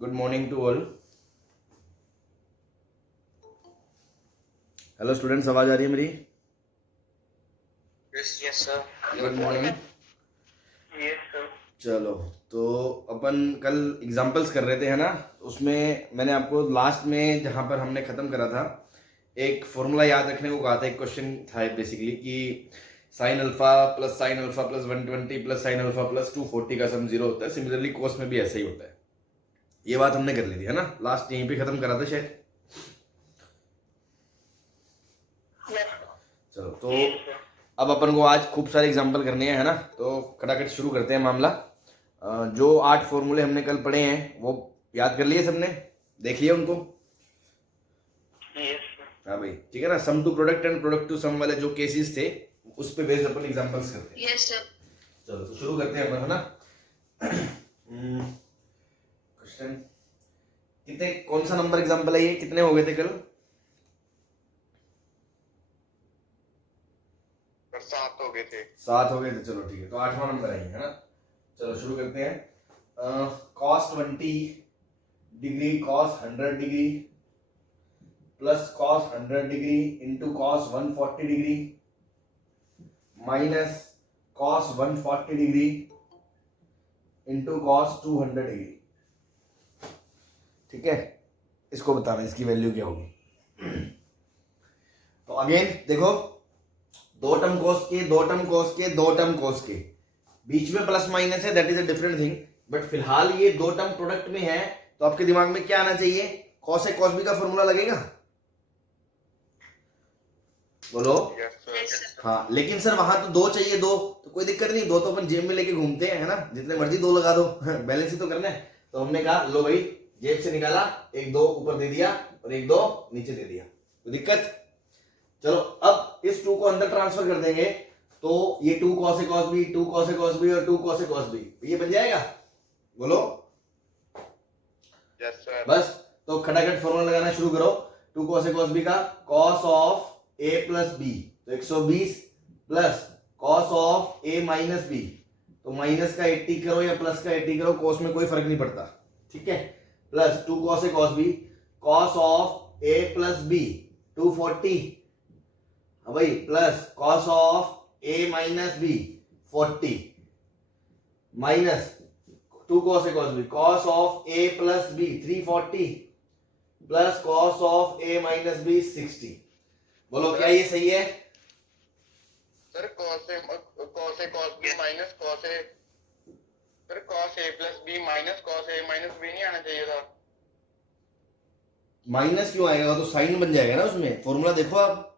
Good morning to all. Hello students, आवाज आ रही है मेरी? Yes sir. Good morning. Yes sir. चलो, तो अपन कल एग्जाम्पल्स कर रहे थे, है ना? उसमें मैंने आपको लास्ट में जहां पर हमने खत्म करा था एक फॉर्मूला याद रखने को कहा था। एक क्वेश्चन था बेसिकली कि sign alpha plus 120 plus sine alpha plus 240 का सम जीरो होता है। सिमिलरली कोस में भी ऐसा ही होता है। ये बात हमने कर ली थी, है ना? लास्ट यहीं पे खत्म करा था शायद। चलो, तो अब अपन को आज खूब सारे एग्जाम्पल करने हैं, है ना? तो खटाखट शुरू करते हैं मामला। जो 8 फॉर्मूले हमने कल पढ़े हैं वो याद कर लिए सबने? देख लिया उनको? हाँ भाई, ठीक है ना? Sum to product and product to sum वाले जो केसेस थे उस पे बेस्ड अपन एग्जांपल्स करते हैं। Yes sir. चलो, तो शुरू करते हैं अपन, है ना? क्वेश्चन कितने, कौन सा नंबर एग्जांपल है ये? कितने हो गए थे कल? 7 हो गए थे। 7 हो गए थे। चलो ठीक है, तो 8वां नंबर है ये, है ना? चलो शुरू करते हैं। Cos 20 degree cos 100 degree plus cos 100 degree into cos 140 degree minus cos 140 degree into cos 200 degree. ठीक है, इसको बताना इसकी वैल्यू क्या होगी। तो अगेन देखो, दो टर्म कोस के, दो टर्म कोस के, दो टर्म कोस के बीच में प्लस माइनस है, that is a different thing. But फिलहाल ये दो टर्म प्रोडक्ट में है, तो आपके दिमाग में क्या आना चाहिए? कॉस ए कॉस बी का फॉर्मूला लगेगा, बोलो? हाँ, लेकिन सर वहां तो दो चाहिए। दो तो कोई दिक्कत नहीं, दो तो अपन जेब में लेके घूमते हैं, है ना? जितने मर्जी दो लगा दो, बैलेंस ही तो करना है। तो हमने कहा लो भाई, जेब से निकाला, एक दो ऊपर दे दिया और एक दो नीचे दे दिया, कोई दिक्कत? चलो, अब इस 2 को अंदर ट्रांसफर कर देंगे तो ये 2 cos a cos b, 2 cos a cos b और 2 cos a cos b, ये बन जाएगा, बोलो? Yes sir. बस, तो खटाखट फॉर्मूला लगाना शुरू करो। 2 cos a cos b का cos of a plus b, तो 120 plus cos of a minus b, तो माइनस का 80 करो या प्लस का 80 करो, कोस में कोई फर्क नहीं पड़ता, ठीक है? Plus 2 cos a cos b, cos of a plus b 240, हाँ भाई, plus cos of a minus b 40 minus 2 cos a cos b, cos of a plus b 340 plus cos of a minus b 60। बोलो क्या ये सही है? Sir cos a cos b minus cos a, sir cos a plus b minus cos a minus b नहीं आना चाहिए था। Minus क्यों आएगा? तो साइन बन जाएगा ना उसमें। फॉर्मूला देखो आप।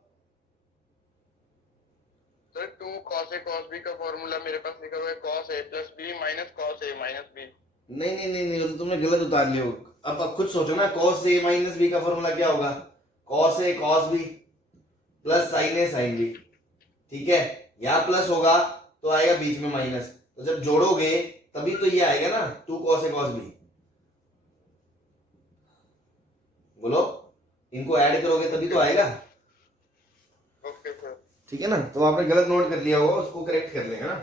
Sir 2 cos a cos b का फॉर्मूला मेरे पास लिखा हुआ है cos a plus b minus cos a minus b। नहीं नहीं नहीं नहीं, तो तुमने गलत उतार लिया। अब खुद सोचो ना, cos a माइनस b का फॉर्मूला क्या होगा? cos a cos b plus sin a sin b, ठीक है? यहाँ प्लस होगा तो आएगा बीच में माइनस, तो जब जोड़ोगे तभी तो ये आएगा ना 2 cos a cos b। बोलो, इनको ऐड करोगे तभी तो आएगा, ओके सर। ठीक है ना? तो आपने गलत नोट कर लिया होगा, उसको करेक्ट कर लेंगे ना।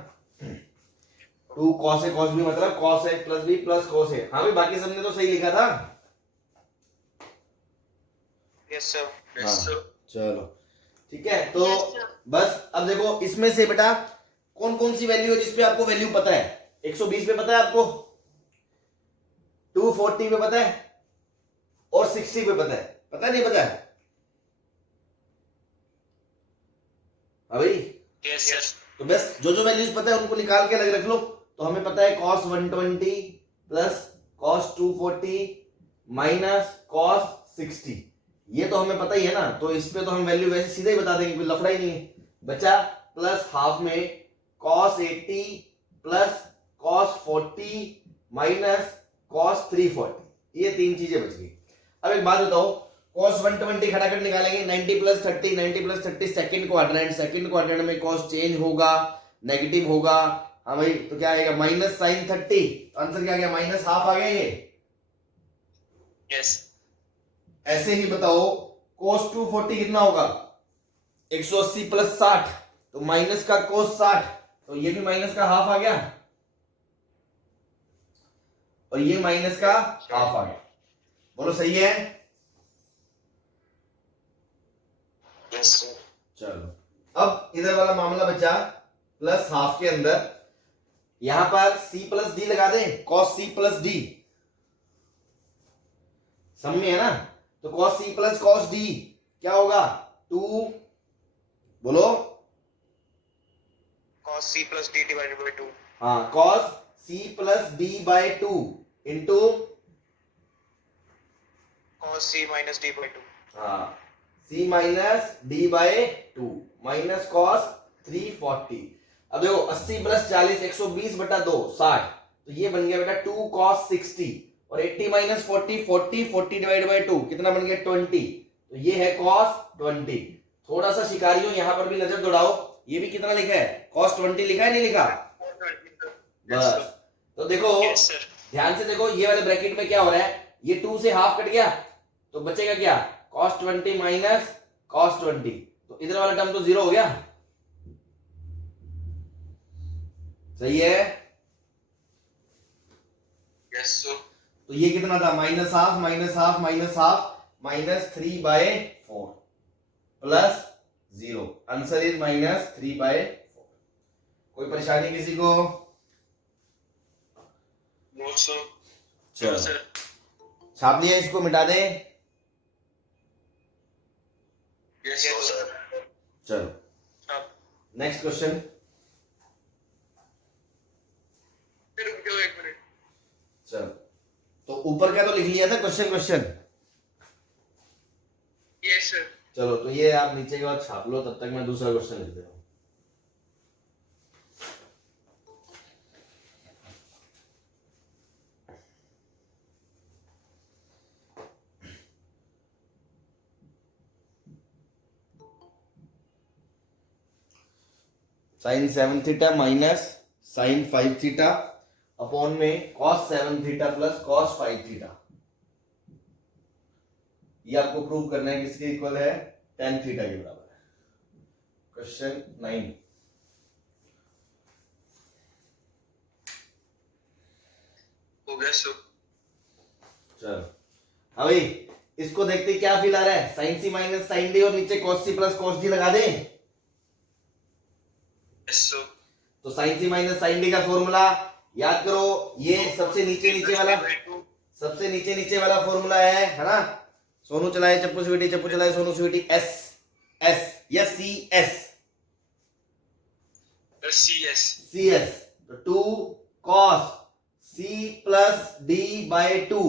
2 cos a cos b मतलब cos a plus b plus cos a। हाँ भाई, बाकी सबने तो सही लिखा था। Yes sir. हाँ, चलो ठीक है। तो बस अब देखो, इसमें से बेटा कौन कौन सी वैल्यू है जिसपे आपको वैल्यू पता है? 120 पे पता है आपको, 240 पे पता है और 60 पे पता है। पता नहीं पता है? हाँ भाई, यस यस। तो बस जो जो वैल्यूज पता है उनको निकाल के अलग रख लो। तो हमें पता है cos 120 plus cos 240 minus cos 60, ये तो हमें पता ही है ना। तो इस पे तो हम वैल्यू वैसे सीधे ही बता देंगे, कोई लफड़ा ही नहीं है। बचा प्लस हाफ में cos 80 plus cos 40 minus cos 340, ये तीन चीजें बच गई। अब एक बात बताओ, cos 120 खटाखट निकालेंगे, 90 plus 30, 90 plus 30 second quadrant, second quadrant में cos चेंज होगा, नेगेटिव होगा। हाँ भाई, तो क्या आएगा? माइनस साइन 30, आंसर क्या आ गया? माइनस हाफ आ गया ये। यस। ऐसे ही बताओ, cos 240 कितना होगा? 180 प्लस 60, तो माइनस का cos 60, तो ये भी माइनस का हाफ आ गया। और ये माइनस का हाफ आ गया। बोलो सही है? Yes sir. चलो अब इधर वाला मामला बचा प्लस हाफ के अंदर, यहां पर c प्लस डी लगा दें, cos c प्लस डी, समझ में है ना? तो cos c plus cos d क्या होगा? 2, बोलो। cos c plus d divided by 2। हाँ, cos c plus D by 2 into cos c minus d by 2। हाँ c minus D by 2 minus cos 340। अब देखो 80 प्लस 40 120 बटा 2 60, तो ये बन गया बेटा 2 cos 60 और 80 माइनस 40 40 डिवाइड बाई 2 कितना बन गया 20, तो ये है cos 20। थोड़ा सा शिकारियों यहां पर भी नजर दौड़ाओ, ये भी कितना लिखा है cos 20 लिखा है नहीं लिखा? बस तो देखो ध्यान से देखो, ये वाले ब्रैकेट में क्या हो रहा है, ये 2 से हाफ कट गया तो बचेगा क्या cos 20 माइनस cos 20, तो इधर वाला टर्म तो 0 हो गया। सही है? Yes sir. तो ये कितना था minus half minus half minus half minus 3/4 plus 0, answer is minus 3/4। कोई परेशानी किसी को? No sir. चलो छाप लिया, इसको मिटा दें। Yes sir. चलो नेक्स्ट क्वेश्चन। रुक जाओ 1 मिनट। चलो तो ऊपर का तो लिख लिया था क्वेश्चन। Yes sir. चलो तो ये आप नीचे के बाद छाप लो, तब तक मैं दूसरा क्वेश्चन लिख दे रहा हूं। Sine 7 theta minus sine 5 theta upon में cos 7 theta plus cos 5 theta, ये आपको प्रूव करना है किसके इक्वल है, tan थीटा के बराबर है। क्वेश्चन 9। हो गया सर। चलो अभी इसको देखते क्या फील आ रहा है, sine C minus sine D और नीचे cos C plus cos D लगा दें। Yes sir. तो sine C minus sine D का फॉर्मूला याद करो, ये सबसे नीचे वाला फॉर्मूला है ना? सोनू चलाए चप्पू स्वीटी, चप्पू चलाए सोनू स्वीटी, एस एस या सी एस सी एस, तो 2 cos c plus D by 2,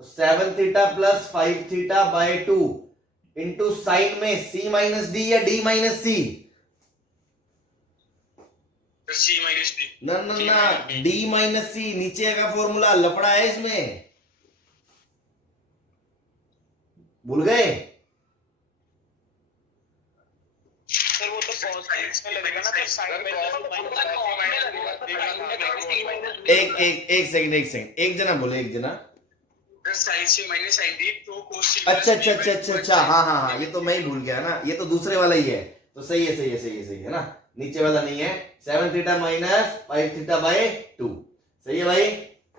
तो 7 theta plus 5 theta by 2 into sign में c माइनस डी या d minus c, c minus d। ना d माइनस c नीचे का फॉर्मूला लफड़ा है इसमें, भूल गए? सर वो तो साइंस में लगेगा ना, तो साइन में एक सेकंड एक जना बोले, एक जना। Sine c minus sin d तो cos c। अच्छा हाँ ये तो मैं ही भूल गया ना, ये तो दूसरे वाला ही है, तो सही है ना, नीचे वाला नहीं है। 7 थीटा माइनस 5 थीटा बाई 2, सही है भाई?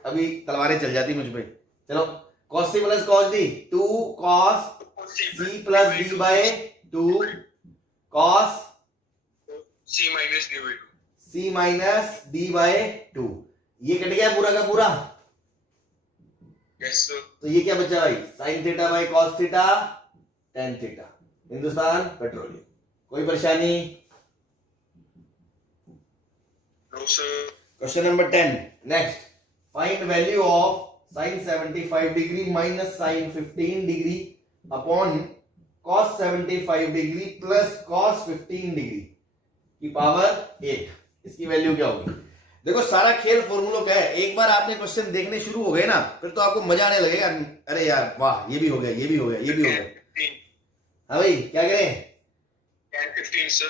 अभी तलवारें चल जाती मुझ पे। चलो cos c plus cos d, 2 cos c plus d by 2 cos c minus d by 2। c minus d by 2, ये कट गया पूरा का पूरा। Yes sir. तो ये क्या बचा भाई, sine theta by cos theta tan theta. Hindustan Petroleum. कोई परेशानी? No sir. Question number 10 next, find value of sin 75 degree minus sin 15 degree upon cos 75 degree plus cos 15 degree की पावर 8, इसकी वैल्यू क्या होगी? देखो सारा खेल फॉर्मूलों का है, एक बार आपने क्वेश्चन देखने शुरू हो गए ना, फिर तो आपको मजा आने लगेगा, अरे यार वाह ये भी हो गया ये भी हो गया ये भी हो गया। हाँ भाई क्या करें? 10 15 सर।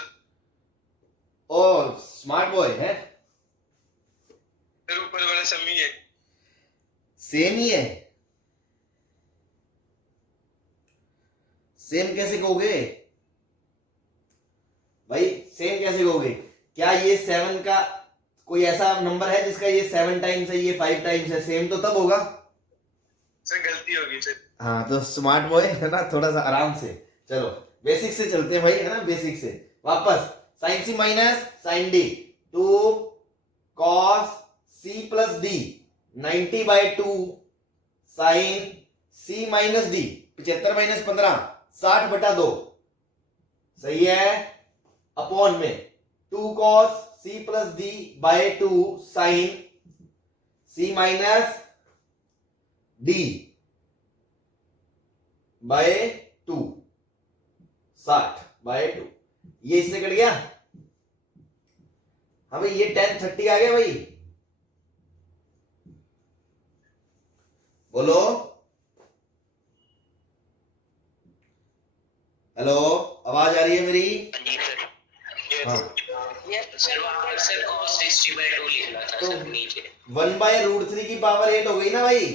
ओ स्मार्ट बॉय है, फिर ऊपर वाला समी है, सेम ही है। सेम कैसे कहोगे भाई, सेम कैसे कहोगे? क्या ये 7 का कोई ऐसा नंबर है जिसका ये 7 टाइम्स है, ये 5 टाइम्स है, सेम तो तब होगा। सर गलती होगी सर। हाँ तो स्मार्ट बॉय है ना, थोड़ा सा आराम से चलो, बेसिक से चलते हैं भाई, है ना, बेसिक से वापस। Sine C minus sine D, 2 cos C plus D, 90/2 sine C minus D, 75 minus 15, 60/2, सही है, अपॉन में 2 cos C plus D by 2 sine C minus D by 2, 60/2, ये इससे कट गया। हाँ भाई ये 10/30 आ गया भाई, बोलो हेलो, आवाज आ रही है मेरी? हाँ सर cos 60/2 लिखना था तो सर नीचे। 1/√3 की पावर 8 हो गई ना भाई।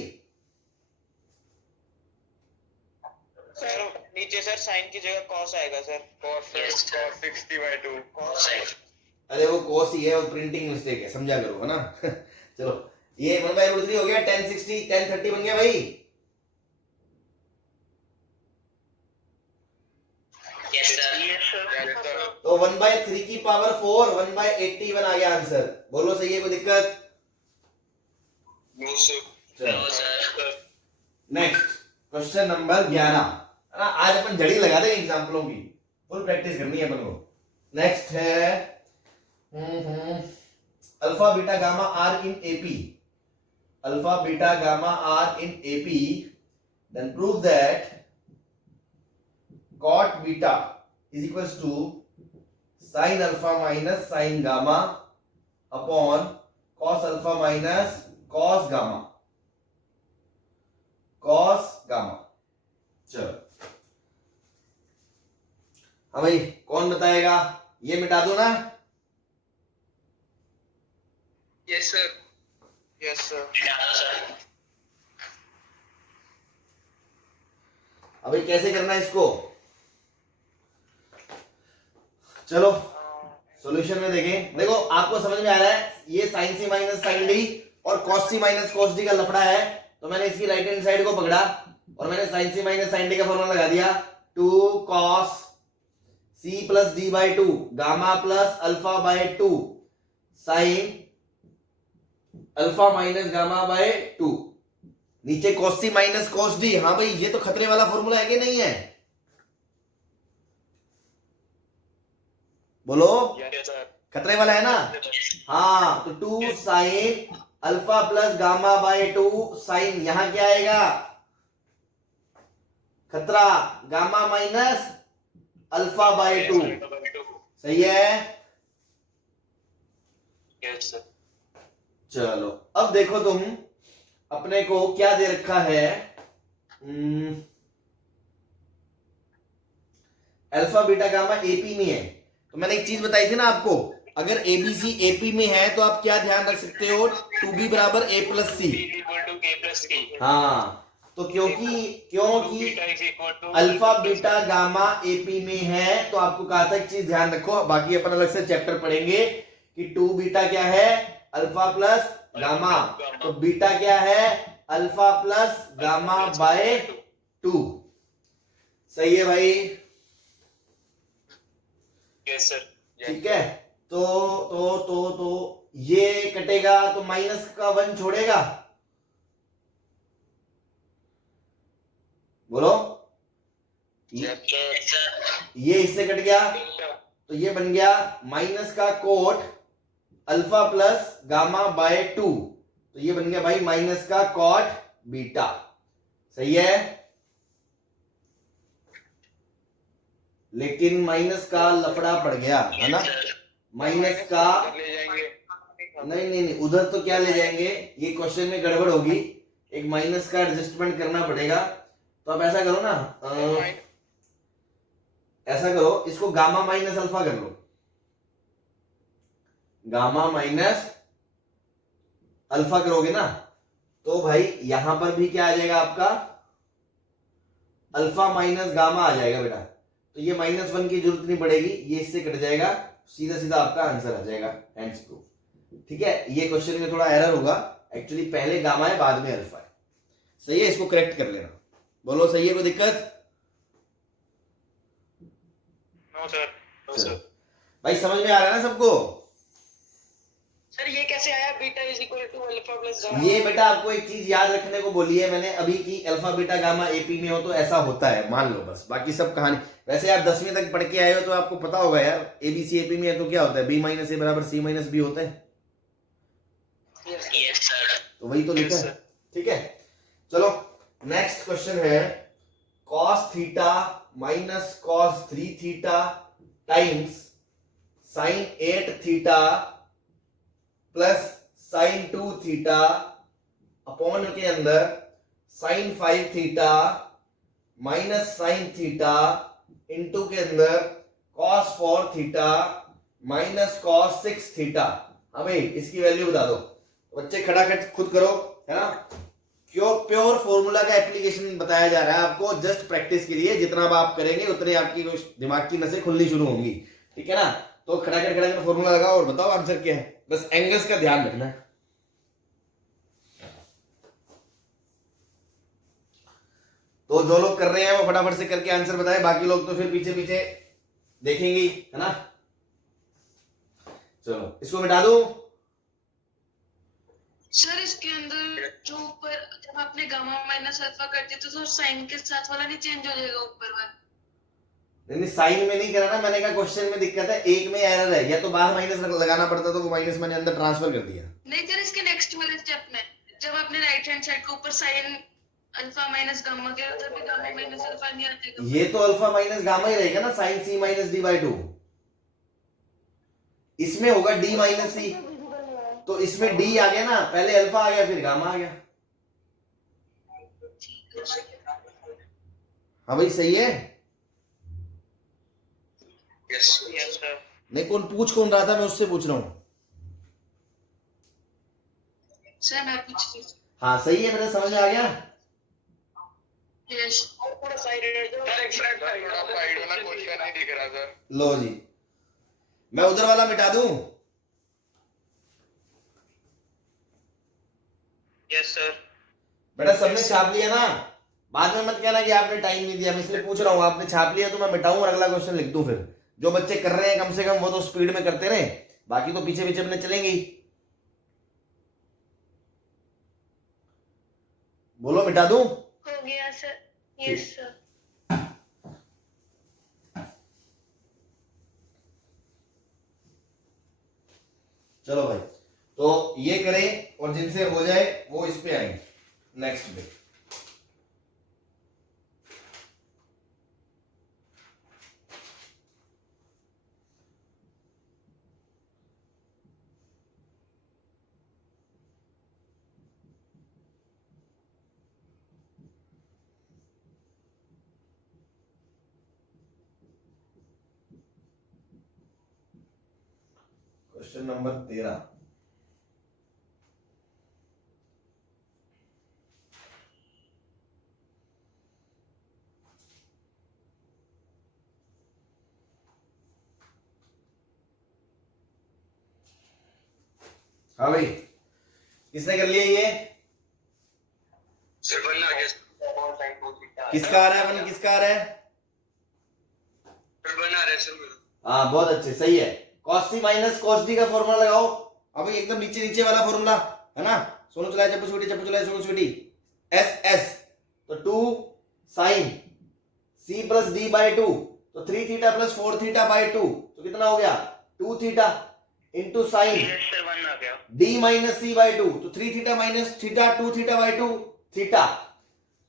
सर नीचे सर साइन की जगह कॉस आएगा सर। cos 60/2 cos है। अरे वो कोस ही है, वो प्रिंटिंग मिस्टेक है, समझा करो, है ना। चलो ये 1/√3 हो गया, 1060 1030 बन गया भाई। Yes sir. तो 1/3 की पावर 4, 1/81 आ गया आंसर, बोलो सही है, कोई दिक्कत? No sir. No sir. Next question number 11, है ना, आज अपन जड़ी लगा देंगे एग्जाम्पलों की, फुल प्रैक्टिस करनी है अपन को। नेक्स्ट है alpha beta gamma are in AP, alpha beta gamma are in AP, then prove that cot beta is equals to sin alpha minus sin gamma upon cos alpha minus cos gamma, cos gamma। चलो हाँ भाई कौन बताएगा, ये मिटा दो ना। Yes sir. Yes sir. अभी कैसे करना है इसको, चलो सॉल्यूशन में देखें। देखो आपको समझ में आ रहा है, ये sign C minus sine D और cos C minus cos D का लफड़ा है, तो मैंने इसकी राइट हैंड साइड को पकड़ा और मैंने sine C minus sine D का फॉर्मूला लगा दिया, 2 cos C plus D by 2 gamma plus alpha by 2 sine alpha minus gamma by 2, नीचे cos C minus cos D. हाँ भाई ये तो खतरे वाला फॉर्मूला है कि नहीं है, बोलो खतरे वाला है ना। हाँ तो 2 sine alpha plus gamma by 2 sine, यहां क्या आएगा, खतरा गामा माइनस अल्फा बाय 2, सही है। Yes sir. चलो अब देखो तुम, अपने को क्या दे रखा है, अल्फा बीटा गामा एपी में है, तो मैंने एक चीज बताई थी ना आपको, अगर एबीसी एपी में है तो आप क्या ध्यान रख सकते हो, 2b बराबर a प्लस सी। हाँ तो क्योंकि अल्फा बीटा गामा एपी में है, तो आपको कहा था एक चीज ध्यान रखो, बाकी अपन अलग से चैप्टर पढ़ेंगे कि 2 बीटा क्या है, अल्फा प्लस गामा, तो बीटा क्या है, अल्फा प्लस गामा बाय 2, सही है भाई। Yes sir. ठीक है, तो ये कटेगा तो माइनस का 1 छोड़ेगा, बोलो ये इससे कट गया, तो ये बन गया माइनस का cot alpha plus gamma by 2, तो ये बन गया भाई माइनस का कॉट बीटा, सही है। लेकिन माइनस का लफड़ा पड़ गया है ना, माइनस का ले जाएंगे। नहीं उधर तो क्या ले जाएंगे, ये क्वेश्चन में गड़बड़ होगी, एक माइनस का एडजस्टमेंट करना पड़ेगा। तो आप ऐसा करो ना, ऐसा करो, इसको गामा माइनस अल्फा कर लो, गामा माइनस अल्फा करोगे ना, तो भाई यहां पर भी क्या आ जाएगा आपका, अल्फा माइनस गामा आ जाएगा बेटा, तो ये -1 की जरूरत नहीं पड़ेगी, ये इससे कट जाएगा, सीधा सीधा आपका आंसर आ जाएगा, हैंड्स प्रूफ। ठीक है, ये क्वेश्चन में थोड़ा एरर होगा, एक्चुअली पहले गामा है बाद में अल्फा है। सही है, इसको करेक्ट कर लेना। बोलो सही है, कोई दिक्कत? No sir. चलो भाई, समझ में आ रहा है ना सबको? सर ये कैसे आया beta is equal to alpha plus ये बेटा आपको एक चीज याद रखने को बोली है मैंने अभी की, अल्फा बीटा गामा एपी में हो तो ऐसा होता है, मान लो बस, बाकी सब कहानी। वैसे आप 10वीं तक पढ़ के आए हो तो आपको पता होगा यार, एबीसी एपी में है तो क्या होता है, बी माइनस ए बराबर सी माइनस बी होता है, यस सर। तो वही तो लिखा है। ठीक है, चलो नेक्स्ट क्वेश्चन है, cos theta minus cos 3 theta times sin 8 theta plus sin 2 theta upon के अंदर sin 5 theta minus sin theta into के अंदर cos 4 theta minus cos 6 theta. हाँ भाई, इसकी वैल्यू बता दो बच्चे, खटाखट खुद करो, है ना। क्यों प्योर फॉर्मूला का एप्लीकेशन बताया जा रहा है आपको, जस्ट प्रैक्टिस के लिए, जितना आप करेंगे उतने आपकी दिमाग की नसें खुलनी शुरू होंगी, ठीक है ना। तो खटाखट फॉर्मूला लगाओ और बताओ आंसर क्या है, बस एंगल्स का ध्यान रखना है। तो जो लोग कर रहे हैं वो फटाफट से करके आंसर बताएं, बाकी लोग तो फिर पीछे पीछे देखेंगे, है ना। चलो इसको मिटा दो। सर इसके अंदर जो ऊपर जब आपने गामा माइनस अल्फा कर दिया तो साइन के साथ वाला नहीं चेंज हो जाएगा ऊपर वाला? नहीं, साइन में नहीं करा ना मैंने, कहा क्वेश्चन में दिक्कत है, एक में एरर है, या तो बाहर माइनस लगाना पड़ता तो वो माइनस मैंने अंदर ट्रांसफर कर दिया। नहीं सर, इसके नेक्स्ट वाले स्टेप में जब आपने राइट हैंड साइड के ऊपर साइन अल्फा माइनस गामा किया तब भी गामा माइनस अल्फा नहीं आएगा। ये तो अल्फा माइनस गामा ही रहेगा ना, sine C minus D by 2। इसमें होगा डी माइनस सी, तो इसमें डी आ गया ना, पहले अल्फा आ गया फिर गामा आ गया। हाँ भाई सही है। Yes sir. नहीं, कौन रहा था, मैं उससे पूछ रहा हूँ। सर मैं पूछती हूँ। हाँ सही है, मेरे समझ में आ गया। यस थोड़ा साइड थोड़ा साइड वाला क्वेश्चन नहीं दिख रहा सर। लो जी, मैं उधर वाला मिटा दूं। Yes sir. बेटा सबने छाप लिया ना, बाद में मत कहना कि आपने टाइम नहीं दिया, मैं इसलिए पूछ रहा हूँ। आपने छाप लिया तो मैं मिटाऊं और अगला क्वेश्चन लिख दूं। फिर जो बच्चे कर रहे हैं कम से कम वो तो स्पीड में करते रहे, बाकी तो पीछे पीछे अपने चलेंगे ही। बोलो मिटा दूं? हो गया सर। Yes sir. चलो भाई, तो ये करें और जिनसे हो जाए वो इस पे आएंगे नेक्स्ट पे। Question number 13। हाँ भाई, किसने कर लिया ये? सर वन आ गया। किसका आ रहा है वन, किसका आ रहा है? सर वन आ रहा है सर। हाँ बहुत अच्छे, सही है। cos c minus cos d का फॉर्मूला लगाओ। अब एकदम नीचे नीचे वाला फॉर्मूला है ना, सोनू चलाए चप्पू स्वीटी, चप्पू चलाए सोनू स्वीटी। एस एस तो 2 sine c plus d by 2, तो 3 थीटा प्लस 4 थीटा बाई 2, तो कितना हो गया 2 theta into sine yes sir 1 आ गया। d माइनस c बाई 2, तो 3 theta minus theta 2 theta by 2 theta.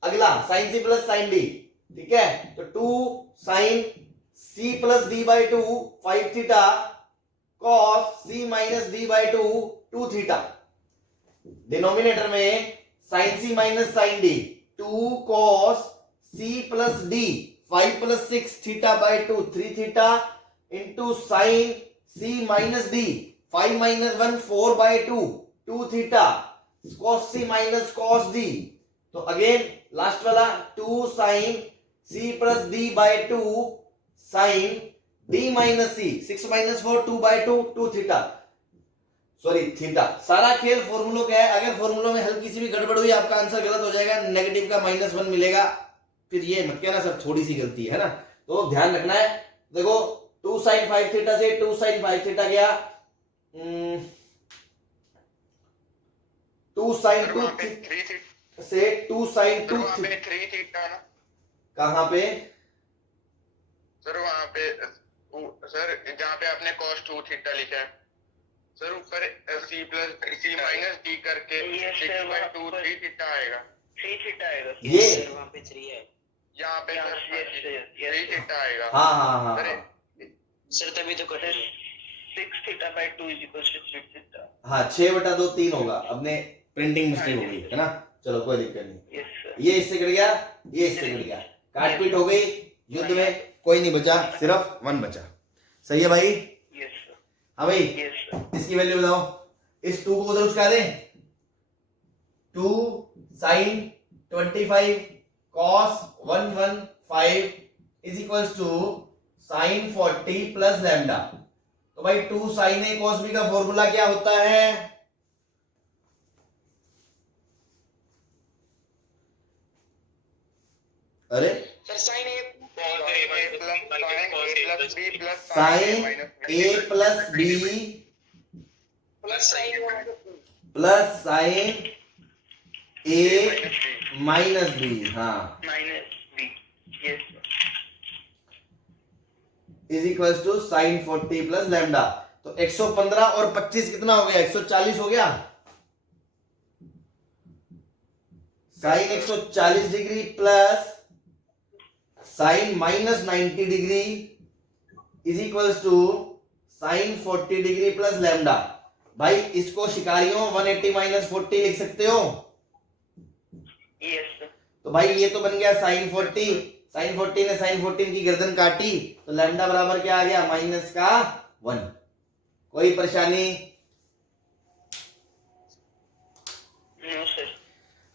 अगला sine c plus sine d, ठीक है, तो 2 sine c plus d by 2 5 theta cos c minus d by 2 2 theta. Denominator में sin c minus sin d 2 cos c plus d 5 plus 6 theta by 2 3 theta into sin c minus d 5 minus 1 4 by 2 2 theta cos c minus cos d। तो again last वाला 2 sin c plus d by 2 sin d minus c 6 minus 4 2 by 2 2 theta. Sorry theta. सारा खेल फॉर्मूलों का है, अगर फॉर्मूलों में हल्की सी भी गड़बड़ हुई आपका आंसर गलत हो जाएगा, नेगेटिव का -1 मिलेगा, फिर ये मत कहना सर थोड़ी सी गलती है ना, तो ध्यान रखना है। देखो 2 sin 5 थीटा से 2 sin 5 थीटा गया 2 sin सर 2 वहाँ पे 3 थीटा, से 2 sin सर 2 वहाँ पे 3 थीटा ना, कहाँ पे? सर वहाँ पे सर जहाँ पे आपने cos 2 थीटा लिखा है सर, ऊपर c माइनस d करके ये 6/2 3 थीटा आएगा। 3 थीटा आएगा ये सर, वहाँ पे 3 है यहाँ पे यहाँ सर से 3 थीटा आएगा। हाँ हाँ हाँ अरे हाँ सर, तभी तो cut 6 theta by 2 is equal to 3 theta. हाँ 6/2 3 होगा, अपने प्रिंटिंग मिस्टेक हो गई है ना, चलो कोई दिक्कत नहीं। यस सर, ये इससे कट गया, ये इससे कट गया, काटपीट हो गई, युद्ध में कोई नहीं बचा, सिर्फ 1 बचा। सही है भाई? यस सर, हाँ भाई, यस सर। इसकी वैल्यू बताओ, इस 2 को उधर उचका दे, 2 sin 25 cos 115 is equals to sin 40 plus lambda. तो भाई 2 sin a cos b का फॉर्मूला क्या होता है? अरे sir sine A sin a plus b plus sine plus sin a minus b, हाँ, minus B. Yes is equals to sin 40 plus lambda. तो 115 और 25 कितना हो गया? 140 हो गया। sin 140 degree plus sin minus 90 degree is equals to sin 40 degree plus lambda. भाई इसको शिकारियों 180 माइनस 40 लिख सकते हो। यस सर, तो भाई ये तो बन गया sin 40, sin 40 ने sin 14 की गर्दन काटी, तो लैम्डा बराबर क्या आ गया? -1। कोई परेशानी? No sir.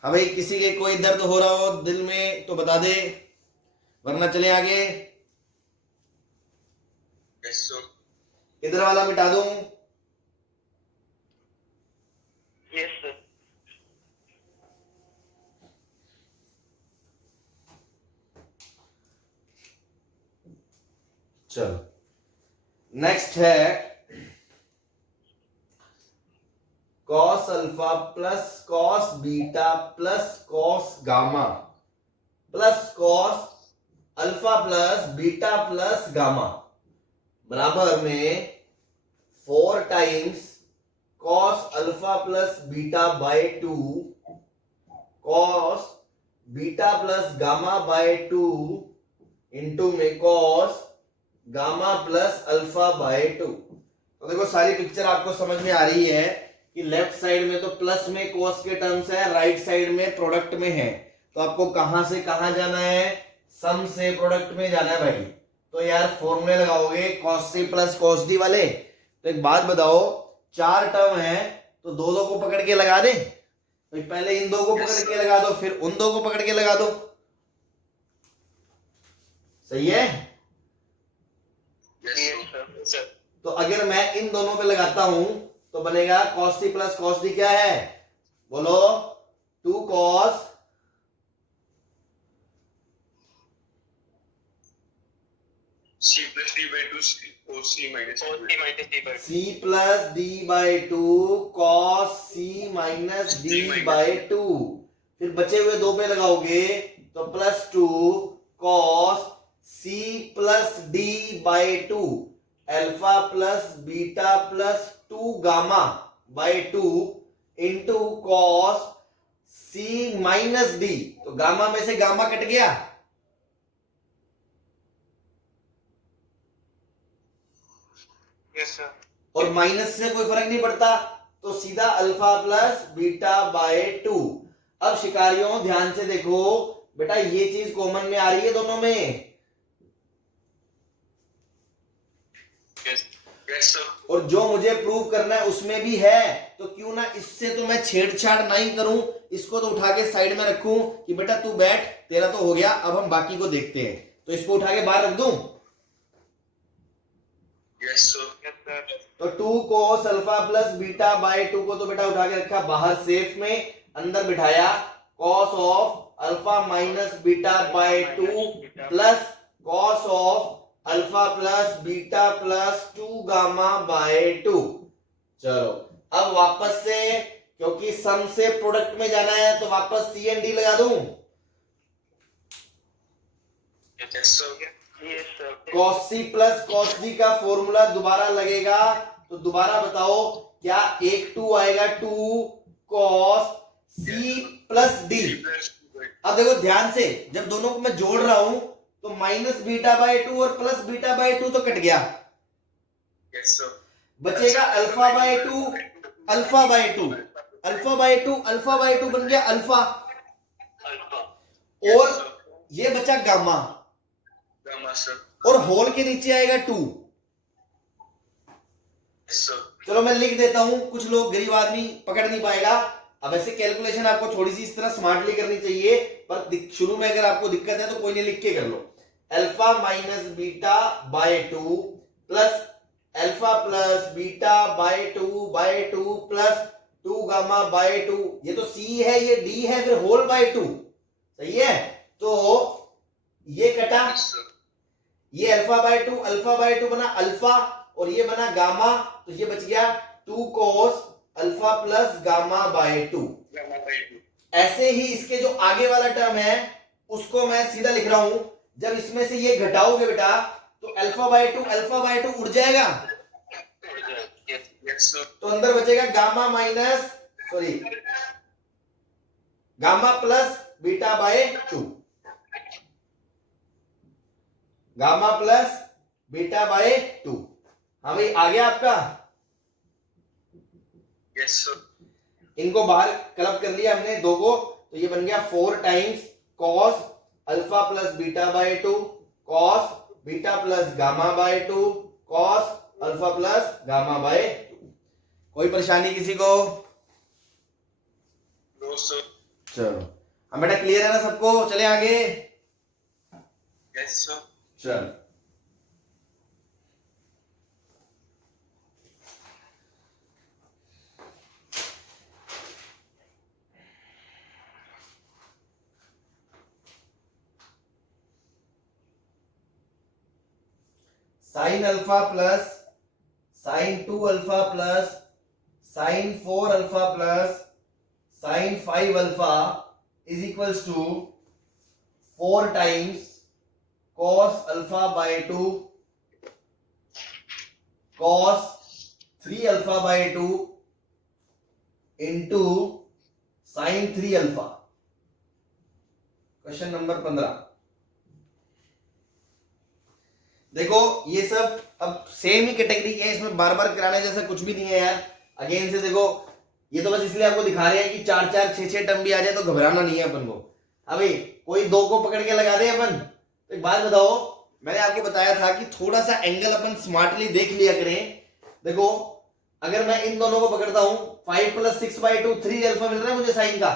हाँ भाई, किसी के कोई दर्द हो रहा हो दिल में तो बता दे, वरना चले आगे। Yes sir. इधर वाला मिटा दूं? यस सर, चलो नेक्स्ट है cos alpha plus cos beta plus cos gamma plus cos alpha plus beta plus gamma बराबर में 4 times cos alpha plus beta by 2 cos beta plus gamma by 2 into में cos gamma plus alpha by 2। तो देखो सारी picture आपको समझ में आ रही है कि लेफ्ट साइड में तो प्लस में cos के टर्म्स है, राइट साइड में प्रोडक्ट में है, तो आपको कहां से कहां जाना है? सम से प्रोडक्ट में जाना है भाई। तो यार फॉर्मूले लगाओगे cos c plus cos d वाले। तो एक बात बताओ, 4 टर्म है तो दो को पकड़ के लगा दे, तो पहले इन 2 को पकड़ के लगा दो, फिर उन 2 को पकड़ के लगा दो। सही है? Yes sir. तो अगर मैं इन दोनों पे लगाता हूं तो बनेगा cos c plus cos d क्या है? बोलो 2 cos C plus D by 2 C minus D by 2. c plus d by 2 cos c minus d by 2। फिर बचे हुए 2 पे लगाओगे तो plus 2 cos c plus d by 2 alpha plus beta plus 2 gamma by 2 into cos c minus d। तो gamma में से gamma cut गया, यस सर, और माइनस से कोई फर्क नहीं पड़ता, तो सीधा अल्फा प्लस बीटा बाय 2। अब शिकारियों ध्यान से देखो बेटा, ये चीज कॉमन में आ रही है दोनों में, यस सर। और जो मुझे प्रूव करना है उसमें भी है, तो क्यों ना इससे तो मैं छेड़छाड़ नहीं करूं, इसको तो उठा के साइड में रखूं कि बेटा तू बैठ, तेरा तो हो गया, अब हम बाकी को देखते हैं। तो इसको उठा के बाहर रख दूं? Yes, sir. यस सर तो 2 cos alpha plus beta by 2 को तो बेटा उठा के रखा बाहर सेफ में, अंदर बिठाया cos of alpha minus beta by 2 plus cos of alpha plus beta plus 2 gamma by 2। चलो अब वापस से, क्योंकि सम से प्रोडक्ट में जाना है तो वापस सी एंड डी लगा दूं। Yes, sir. Yes sir cos c plus cos d का फॉर्मूला दोबारा लगेगा, तो दोबारा बताओ क्या एक 2 आएगा, 2 cos c plus d। Plus अब देखो ध्यान से, जब दोनों को मैं जोड़ रहा हूं तो माइनस बीटा बाय 2 और प्लस बीटा बाय 2 तो कट गया, yes, sir. बचेगा alpha by 2 alpha by 2, alpha by 2 alpha by 2 बन गया अल्फा, अल्फा और ये बचा गामा, Gamma, sir. और होल के नीचे आएगा 2। Yes, sir. चलो मैं लिख देता हूं, कुछ लोग गरीब आदमी पकड़ नहीं पाएगा। अब ऐसे कैलकुलेशन आपको थोड़ी सी इस तरह स्मार्टली करनी चाहिए, पर शुरू में अगर आपको दिक्कत है तो कोई नहीं, लिख के कर लो। Alpha minus beta by 2 plus alpha plus beta by 2 plus 2 gamma by 2, ये तो सी है, ये डी है, फिर होल बाय 2, सही है। तो ये कटा, Yes, sir. ये अल्फा बाय 2 बना अल्फा, और ये बना गामा, तो ये बच गया 2 cos alpha plus gamma by 2। Gamma by 2. ऐसे ही इसके जो आगे वाला टर्म है उसको मैं सीधा लिख रहा हूं, जब इसमें से ये घटाओगे बेटा तो अल्फा बाय 2 उड़ जाएगा, Yes, sir. तो अंदर बचेगा gamma plus beta by 2, gamma plus beta by 2। हाँ भाई आ गया आपका, Yes, sir. इनको बाहर क्लब कर लिया हमने दो को, तो ये बन गया 4 times cos alpha plus beta by 2 cos beta plus gamma by 2 cos alpha plus gamma by 2। कोई परेशानी किसी को? No, sir. चलो हम बेटा क्लियर है ना सबको, चले आगे। Yes, sir. चल sine alpha plus sine 2 alpha plus sine 4 alpha plus sine 5 alpha is equals to 4 times cos alpha by 2 cos 3 alpha by 2 into sine 3 alpha. Question number 15। देखो ये सब अब सेम ही कैटेगरी के हैं, इसमें बार बार कराने जैसा कुछ भी नहीं है यार। अगेन से देखो, ये तो बस इसलिए आपको दिखा रहे हैं कि 4 4 6 6 टर्म भी आ जाए तो घबराना नहीं है अपन को। अभी कोई दो को पकड़ के लगा दे अपन, तो एक बात बताओ, मैंने आपको बताया था कि थोड़ा सा एंगल अपन स्मार्टली देख लिया करें। देखो अगर मैं इन दोनों को पकड़ता हूं, 5 प्लस 6 बाय 2 3 अल्फा मिल रहा है मुझे साइन का,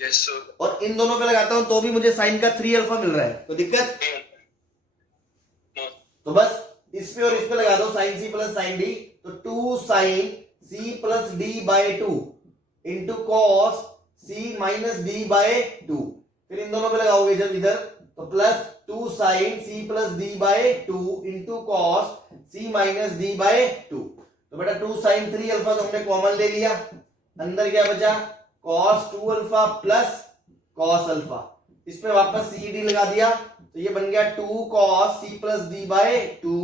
Yes, sir. और इन दोनों पे लगाता हूं तो भी मुझे साइन का 3 अल्फा मिल रहा है, तो दिक्कत? No. तो बस इस पे और इस पे लगा दो sine C plus sine D, तो 2 sine C plus D by 2 into cos C minus D by 2। फिर इन दोनों पे लगाओगे जब इधर, तो plus 2 sine C plus D by 2 into cos C minus D by 2। तो बेटा 2 साइन 3 अल्फा तो हमने कॉमन ले लिया, अंदर क्या बचा cos 2 alpha plus cos alpha, इस पे वापस सी डी लगा दिया, तो ये बन गया 2 cos c plus D by 2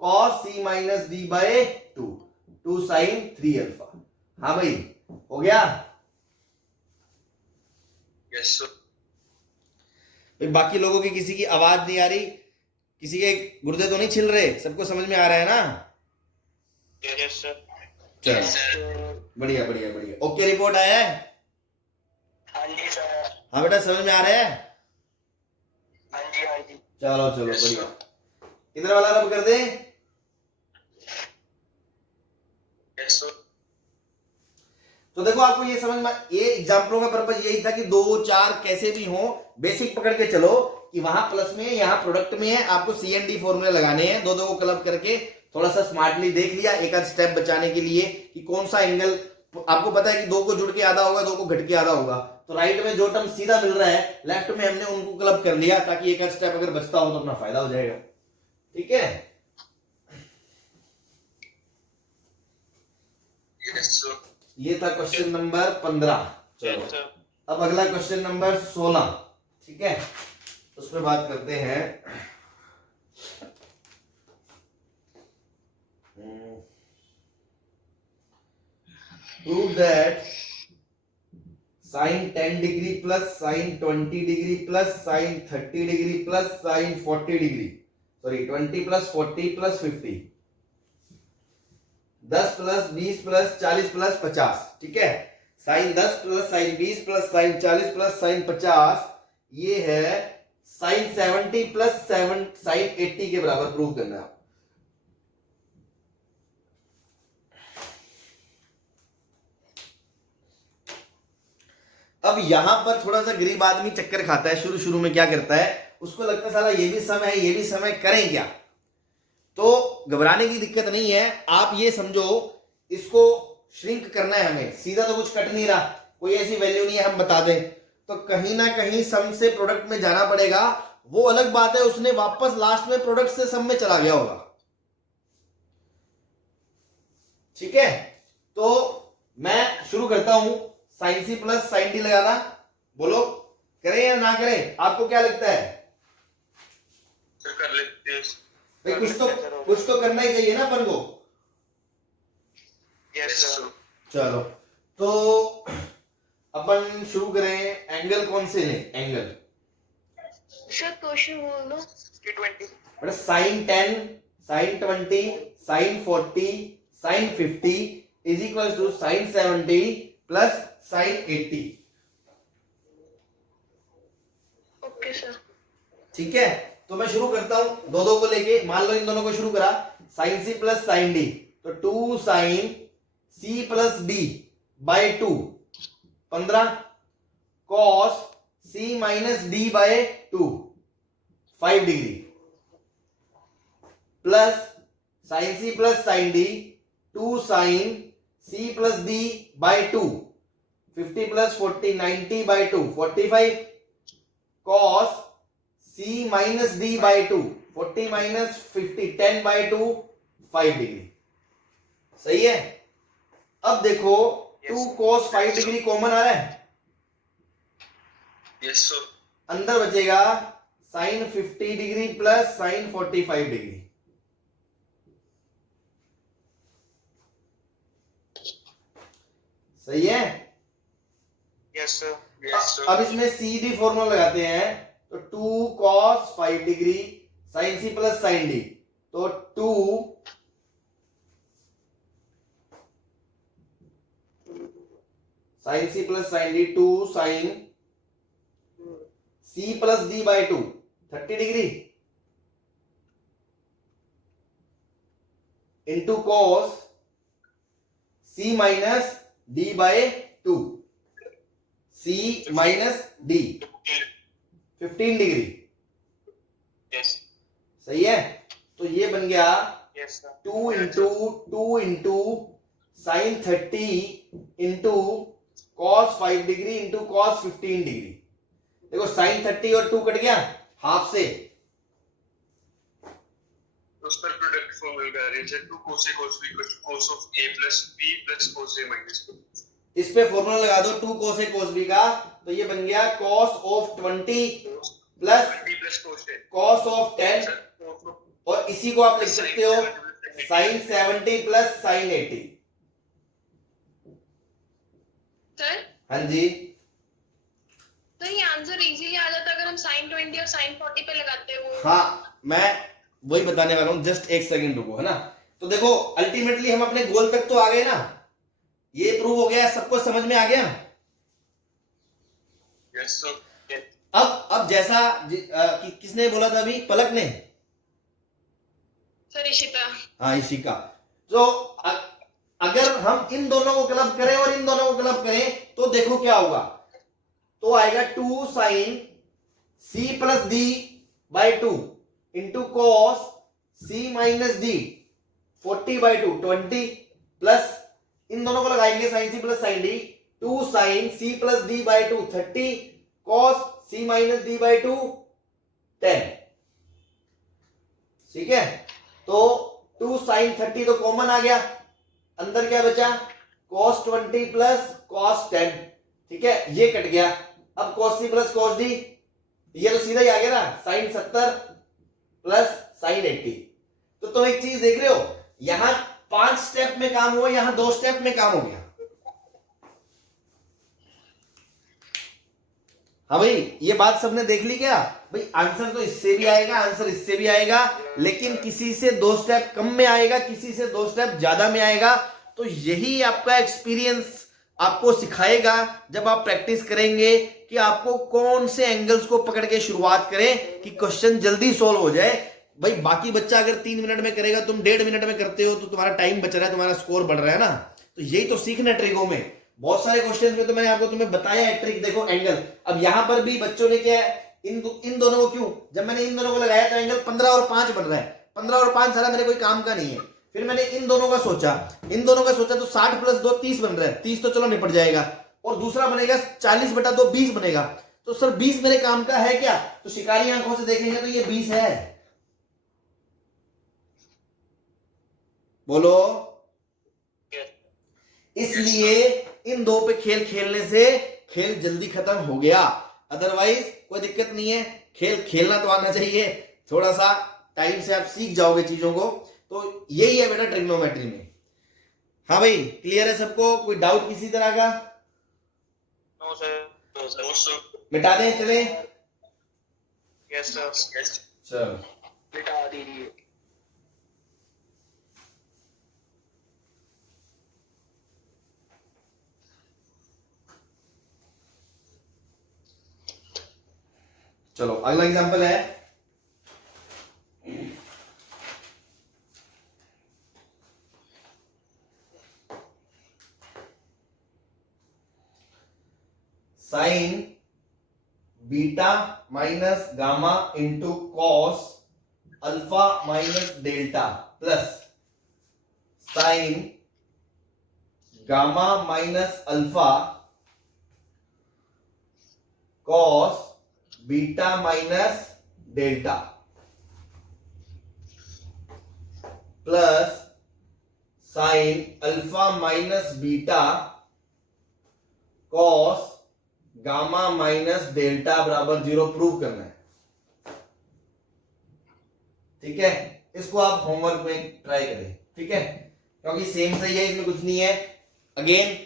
cos c minus D by 2 2 sin 3 alpha. हाँ भाई हो गया? Yes, sir. भाई बाकी लोगों की किसी की आवाज नहीं आ रही, किसी के गुर्दे तो नहीं छिल रहे, सबको समझ में आ रहा है ना? यस सर चलो बढ़िया बढ़िया बढ़िया, ओके रिपोर्ट आया है? हाँ जी सर हाँ बेटा समझ में आ रहा है? हाँ जी चलो चलो बढ़िया, इधर वाला रब कर दे। Yes, sir. तो देखो आपको ये समझ में, ये एग्जाम्पलों का पर्पज यही था कि 2 4 कैसे भी हो, बेसिक पकड़ के चलो कि वहां प्लस में है, यहाँ प्रोडक्ट में है, आपको CND फॉर्मूले लगाने हैं, दो को क्लब करके थोड़ा सा स्मार्टली देख लिया एक आध स्टेप बचाने के लिए कि कौन सा एंगल, आपको पता है कि 2 को जुड़ के आधा होगा, 2 को घट के आधा होगा, तो राइट में जो टर्म सीधा मिल रहा है लेफ्ट में हमने उनको क्लब कर लिया ताकि एक आध स्टेप अगर बचता हो तो अपना फायदा हो जाएगा। ठीक है, Yes, sir. ये था क्वेश्चन नंबर 15। चलो सर अब अगला क्वेश्चन नंबर 16, ठीक है, उस पर बात करते हैं। Prove that sin 10 degree plus sin 20 degree plus sin 30 degree plus sin 40 degree, sorry 20 plus 40 plus 50, 10 plus 20 plus 40 plus 50, ठीक है, sine 10 plus sine 20 plus sine 40 plus sine 50, ये है साइन 70 प्लस साइन 80 के बराबर प्रूव करना है। अब यहां पर थोड़ा सा गरीब आदमी चक्कर खाता है, शुरू शुरू में क्या करता है, उसको लगता है साला ये भी समय है, ये भी समय, करें क्या। तो घबराने की दिक्कत नहीं है, आप ये समझो इसको श्रिंक करना है हमें, सीधा तो कुछ कट नहीं रहा, कोई ऐसी वैल्यू नहीं है हम बता दें, तो कहीं ना कहीं सम से प्रोडक्ट में जाना पड़ेगा। वो अलग बात है उसने वापस लास्ट में प्रोडक्ट से सम में चला गया होगा। ठीक है, तो मैं शुरू करता हूं, sine C plus sine D लगाना, बोलो करें या ना करें, आपको क्या लगता है। सर कर लेते हैं। भाई कुछ तो करना ही चाहिए ना अपन को। Yes Yes, sir sir. चलो तो अपन शुरू करें, एंगल कौन से लें, एंगल सर क्वेश्चन बोल दो। 20 बड़ा sine 10 sine 20 sine 40 sine 50 is equal to sine 70 plus sine 80। Okay sir. ठीक है, तो मैं शुरू करता हूं दो को लेके, मान लो इन दोनों को शुरू करा, sine C plus sine D, तो 2 sine C plus D by 2 15 cos C minus D by 2 5 degree plus sine C plus sine D 2 sine C plus D by 2 50 plus 40 90 by 2 45 cos C minus D by 2 40 minus 50 10 by 2 5 degree. सही है, अब देखो 2 cos 5 degree common आ रहा है, Yes, sir. अंदर बचेगा sine 50 degree plus sine 45 degree. सही है, यस सर Yes, sir. अब इसमें सी डी फॉर्मूला लगाते हैं, तो 2 cos 5 degree sine C plus sine D, तो 2 sine C plus sine D 2 sine C plus D by 2 30 degree into cos C minus D by 2 C minus D 15 degree. Yes सही है, तो ये बन गया yes sir 2 into sine 30 into cos 5 degree into cos 15 degree. देखो sine 30 और 2 cut गया half से, उस पर प्रोडक्ट फॉर्मूला का रेंज है 2 cos A cos B equals to cos of A plus B plus cos A minus B. इस पे फॉर्मूला लगा दो 2 cos A cos B का, तो ये बन गया cos of 20 plus 20 plus cos A. cos of 10, Sir, cos of और इसी को आप लिख सकते हो साइन 70 प्लस साइन 80। सर हाँ जी, तो ये आंसर इजीली आ जाता अगर हम साइन 20 और साइन 40 पे लगाते हो। हाँ मैं वही बताने वाला हूं, जस्ट एक सेकंड रुको, है ना। तो देखो अल्टीमेटली हम अपने गोल तक तो आ गए ना, ये प्रूव हो गया, सबको समझ में आ गया। Yes, sir. अब जैसा किसने बोला था अभी, पलक ने, सर इशिता। हाँ इसी का, तो अगर हम इन दोनों को क्लब करें और इन दोनों को क्लब करें तो देखो क्या होगा, तो आएगा 2 sine c plus D by 2 into cos c minus D 40/2 20 plus इन दोनों को लगाएंगे sine c plus sine D 2 sine c plus D by 2 30 cos c minus D by 2 10। ठीक है, तो 2 साइन 30 तो कॉमन आ गया, अंदर क्या बचा cos 20 प्लस cos 10। ठीक है, ये कट गया। अब cos c plus cos d, ये तो सीधा ही आ गया ना, साइन 70 प्लस साइन 80। तो तुम एक चीज देख रहे हो, यहां 5 स्टेप में काम हुआ, यहां 2 स्टेप में काम हो गया। हाँ भाई, ये बात सबने देख ली क्या भाई? आंसर तो इससे भी आएगा, आंसर इससे भी आएगा, लेकिन किसी से 2 स्टेप कम में आएगा, किसी से 2 स्टेप ज्यादा में आएगा। तो यही आपका एक्सपीरियंस आपको सिखाएगा जब आप प्रैक्टिस करेंगे कि आपको कौन से एंगल्स को पकड़ के शुरुआत करें कि क्वेश्चन जल्दी सोल्व हो जाए। भाई बाकी बच्चा अगर 3 मिनट में करेगा, तुम 1.5 मिनट में करते हो, तो तुम्हारा टाइम बच रहा है, तुम्हारा स्कोर बढ़ रहा है ना। तो यही तो सीखना है ट्रिकों में। बहुत सारे क्वेश्चन में तो मैंने आपको तुम्हें बताया है ट्रिक। देखो एंगल, अब यहां पर भी बच्चों ने क्या है, इन दोनों को क्यों, जब मैंने इन दोनों को लगाया तो एंगल 15 और 5 बन रहा है। 15 और 5 सारा मेरे कोई काम का नहीं है। फिर मैंने इन दोनों का सोचा तो 60 प्लस 2 30 बन रहा है। 30 तो चलो निपट जाएगा, और दूसरा बनेगा 40/2 20 बनेगा। तो सर 20 मेरे काम का है क्या? तो शिकारी आंखों से देखेंगे तो ये 20 है। बोलो। इसलिए इन 2 पे खेल खेलने से खेल जल्दी खत्म हो गया, अदरवाइज कोई दिक्कत नहीं है। खेल खेलना तो आना चाहिए, थोड़ा सा टाइम से आप सीख जाओगे चीजों को। तो यही है बेटा ट्रिग्नोमेट्री में। हाँ भाई, क्लियर है सबको? कोई डाउट किसी तरह का? No sir. मिटा दें, चले? Yes sir. चलो मिटा दीजिए। चलो अगला एग्जांपल है, sine beta minus gamma into cos alpha minus delta plus sine gamma minus alpha cos beta minus delta plus sine alpha minus beta cos gamma minus delta बराबर 0 प्रूव करना है। ठीक है, इसको आप होमवर्क में ट्राई करें। ठीक है, क्योंकि सेम सही है, इसमें कुछ नहीं है। अगेन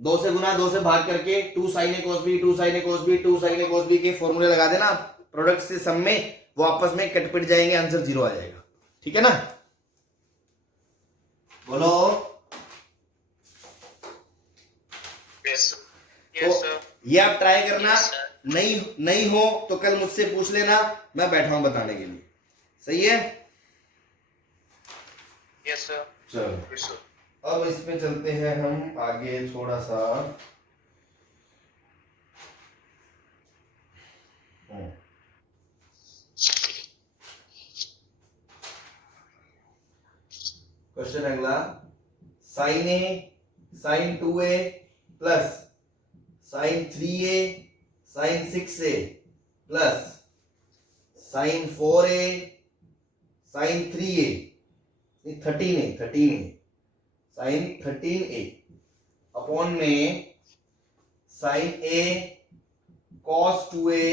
2 से गुना 2 से भाग करके 2 sin a cos b 2 sin a cos b 2 sin a cos b के फॉर्मूले लगा देना प्रोडक्ट से सम में, वो आपस में कट पिट जाएंगे, आंसर 0 आ जाएगा। ठीक है ना? बोलो। यस तो ये आप ट्राई करना, नहीं हो तो कल मुझसे पूछ लेना, मैं बैठा हूं बताने के लिए। सही है? Yes sir. चलो अब इसमें चलते हैं हम आगे थोड़ा सा। क्वेश्चन अगला, sine A sine 2a plus sine 3a sine 6a plus sine 4a sine 3a 13a sine 13a upon में sine a cos 2a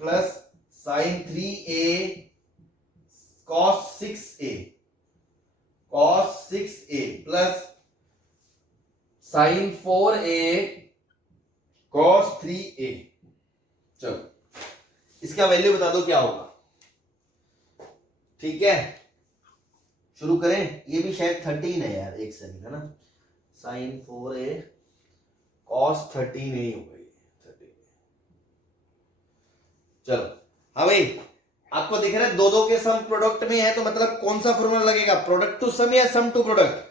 plus sine 3a cos 6a plus sine 4a cos 3a। चलो इसका value बता दो क्या होगा। ठीक है, शुरू करें। ये भी शायद 13 है यार, एक सेकंड, है ना? साइन 4a cos 13a ही होगा ये 13। चलो हाँ भाई, आपको दिख रहा है 2 के सम प्रोडक्ट में है, तो मतलब कौन सा फॉर्मूला लगेगा? प्रोडक्ट टू सम या सम टू प्रोडक्ट?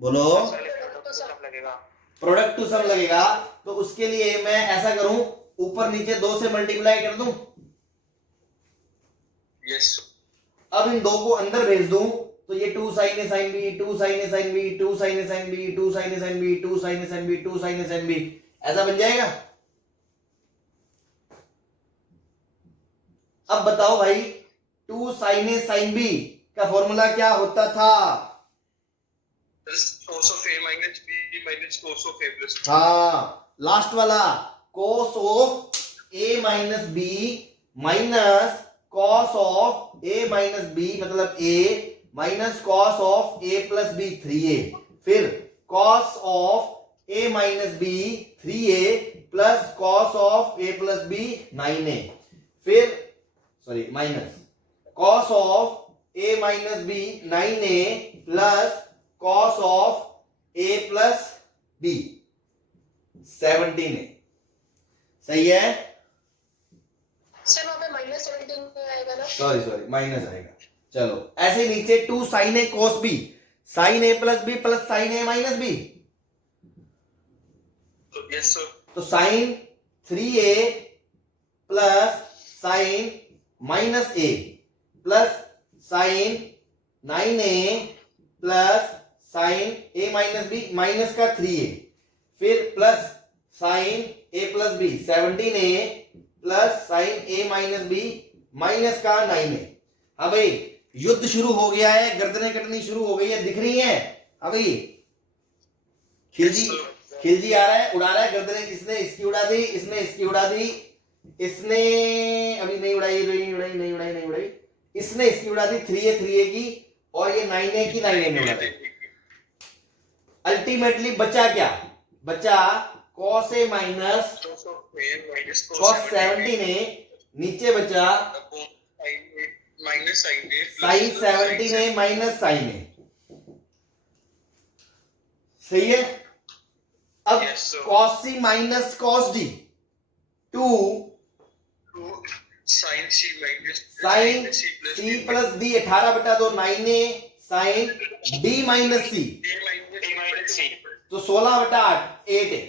बोलो। सब लगेगा। प्रोडक्ट टू सम लगेगा, तो उसके लिए मैं ऐसा करूं, ऊपर नीचे 2 से मल्टीप्लाई कर दूं, Yes. अब इन 2 को अंदर भेज दूं, तो ये 2 sin a sin b, 2 sin a sin b, 2 sin a sin b, 2 sin a sin b, 2 sin a sin b, 2 sin a sin b, ऐसा बन जाएगा। अब बताओ भाई, 2 sin a sin b का फॉर्मूला क्या होता था? That is cos of a minus b minus cos of a plus b. हाँ, लास्ट वाला cos of a minus b minus cos of a minus b, मतलब a minus cos of a plus b 3a, फिर cos of a minus b 3a plus cos of a plus b 9a, फिर sorry minus cos of a minus b 9a plus cos of a plus b 17a। सही है? Sir वहाँ पे -17 आएगा ना? Sorry minus आएगा। चलो ऐसे नीचे 2 sin a cos b, sin a plus b plus sin a minus b, So, yes, sir. तो sin 3a plus sin minus a plus sin 9a plus sin a minus b minus का 3a, फिर plus sin a plus b 17a plus sin a minus b minus का 9a। अब भाई युद्ध शुरू हो गया है, गर्दनें कटनी शुरू हो गई है, दिख रही हैं? अब भाई खिलजी आ रहा है, उड़ा रहा है गर्दनें, इसने इसकी उड़ा दी, इसने इसकी उड़ा दी, इसने अभी नहीं उड़ाई, इसने इसकी उड़ा दी 3a की, और ये 9a की 9a में उड़ा दी। अल्टीमेटली बचा क्या? बचा cos a minus Cos of a minus cos 17a, नीचे बचा minus sin a sin 17a minus sin a। सही है? अब Yes, sir. cos c minus cos d 2 sin c minus sin c plus c plus d 18/2 9a sin d minus c, d minus c. तो 16/8 8a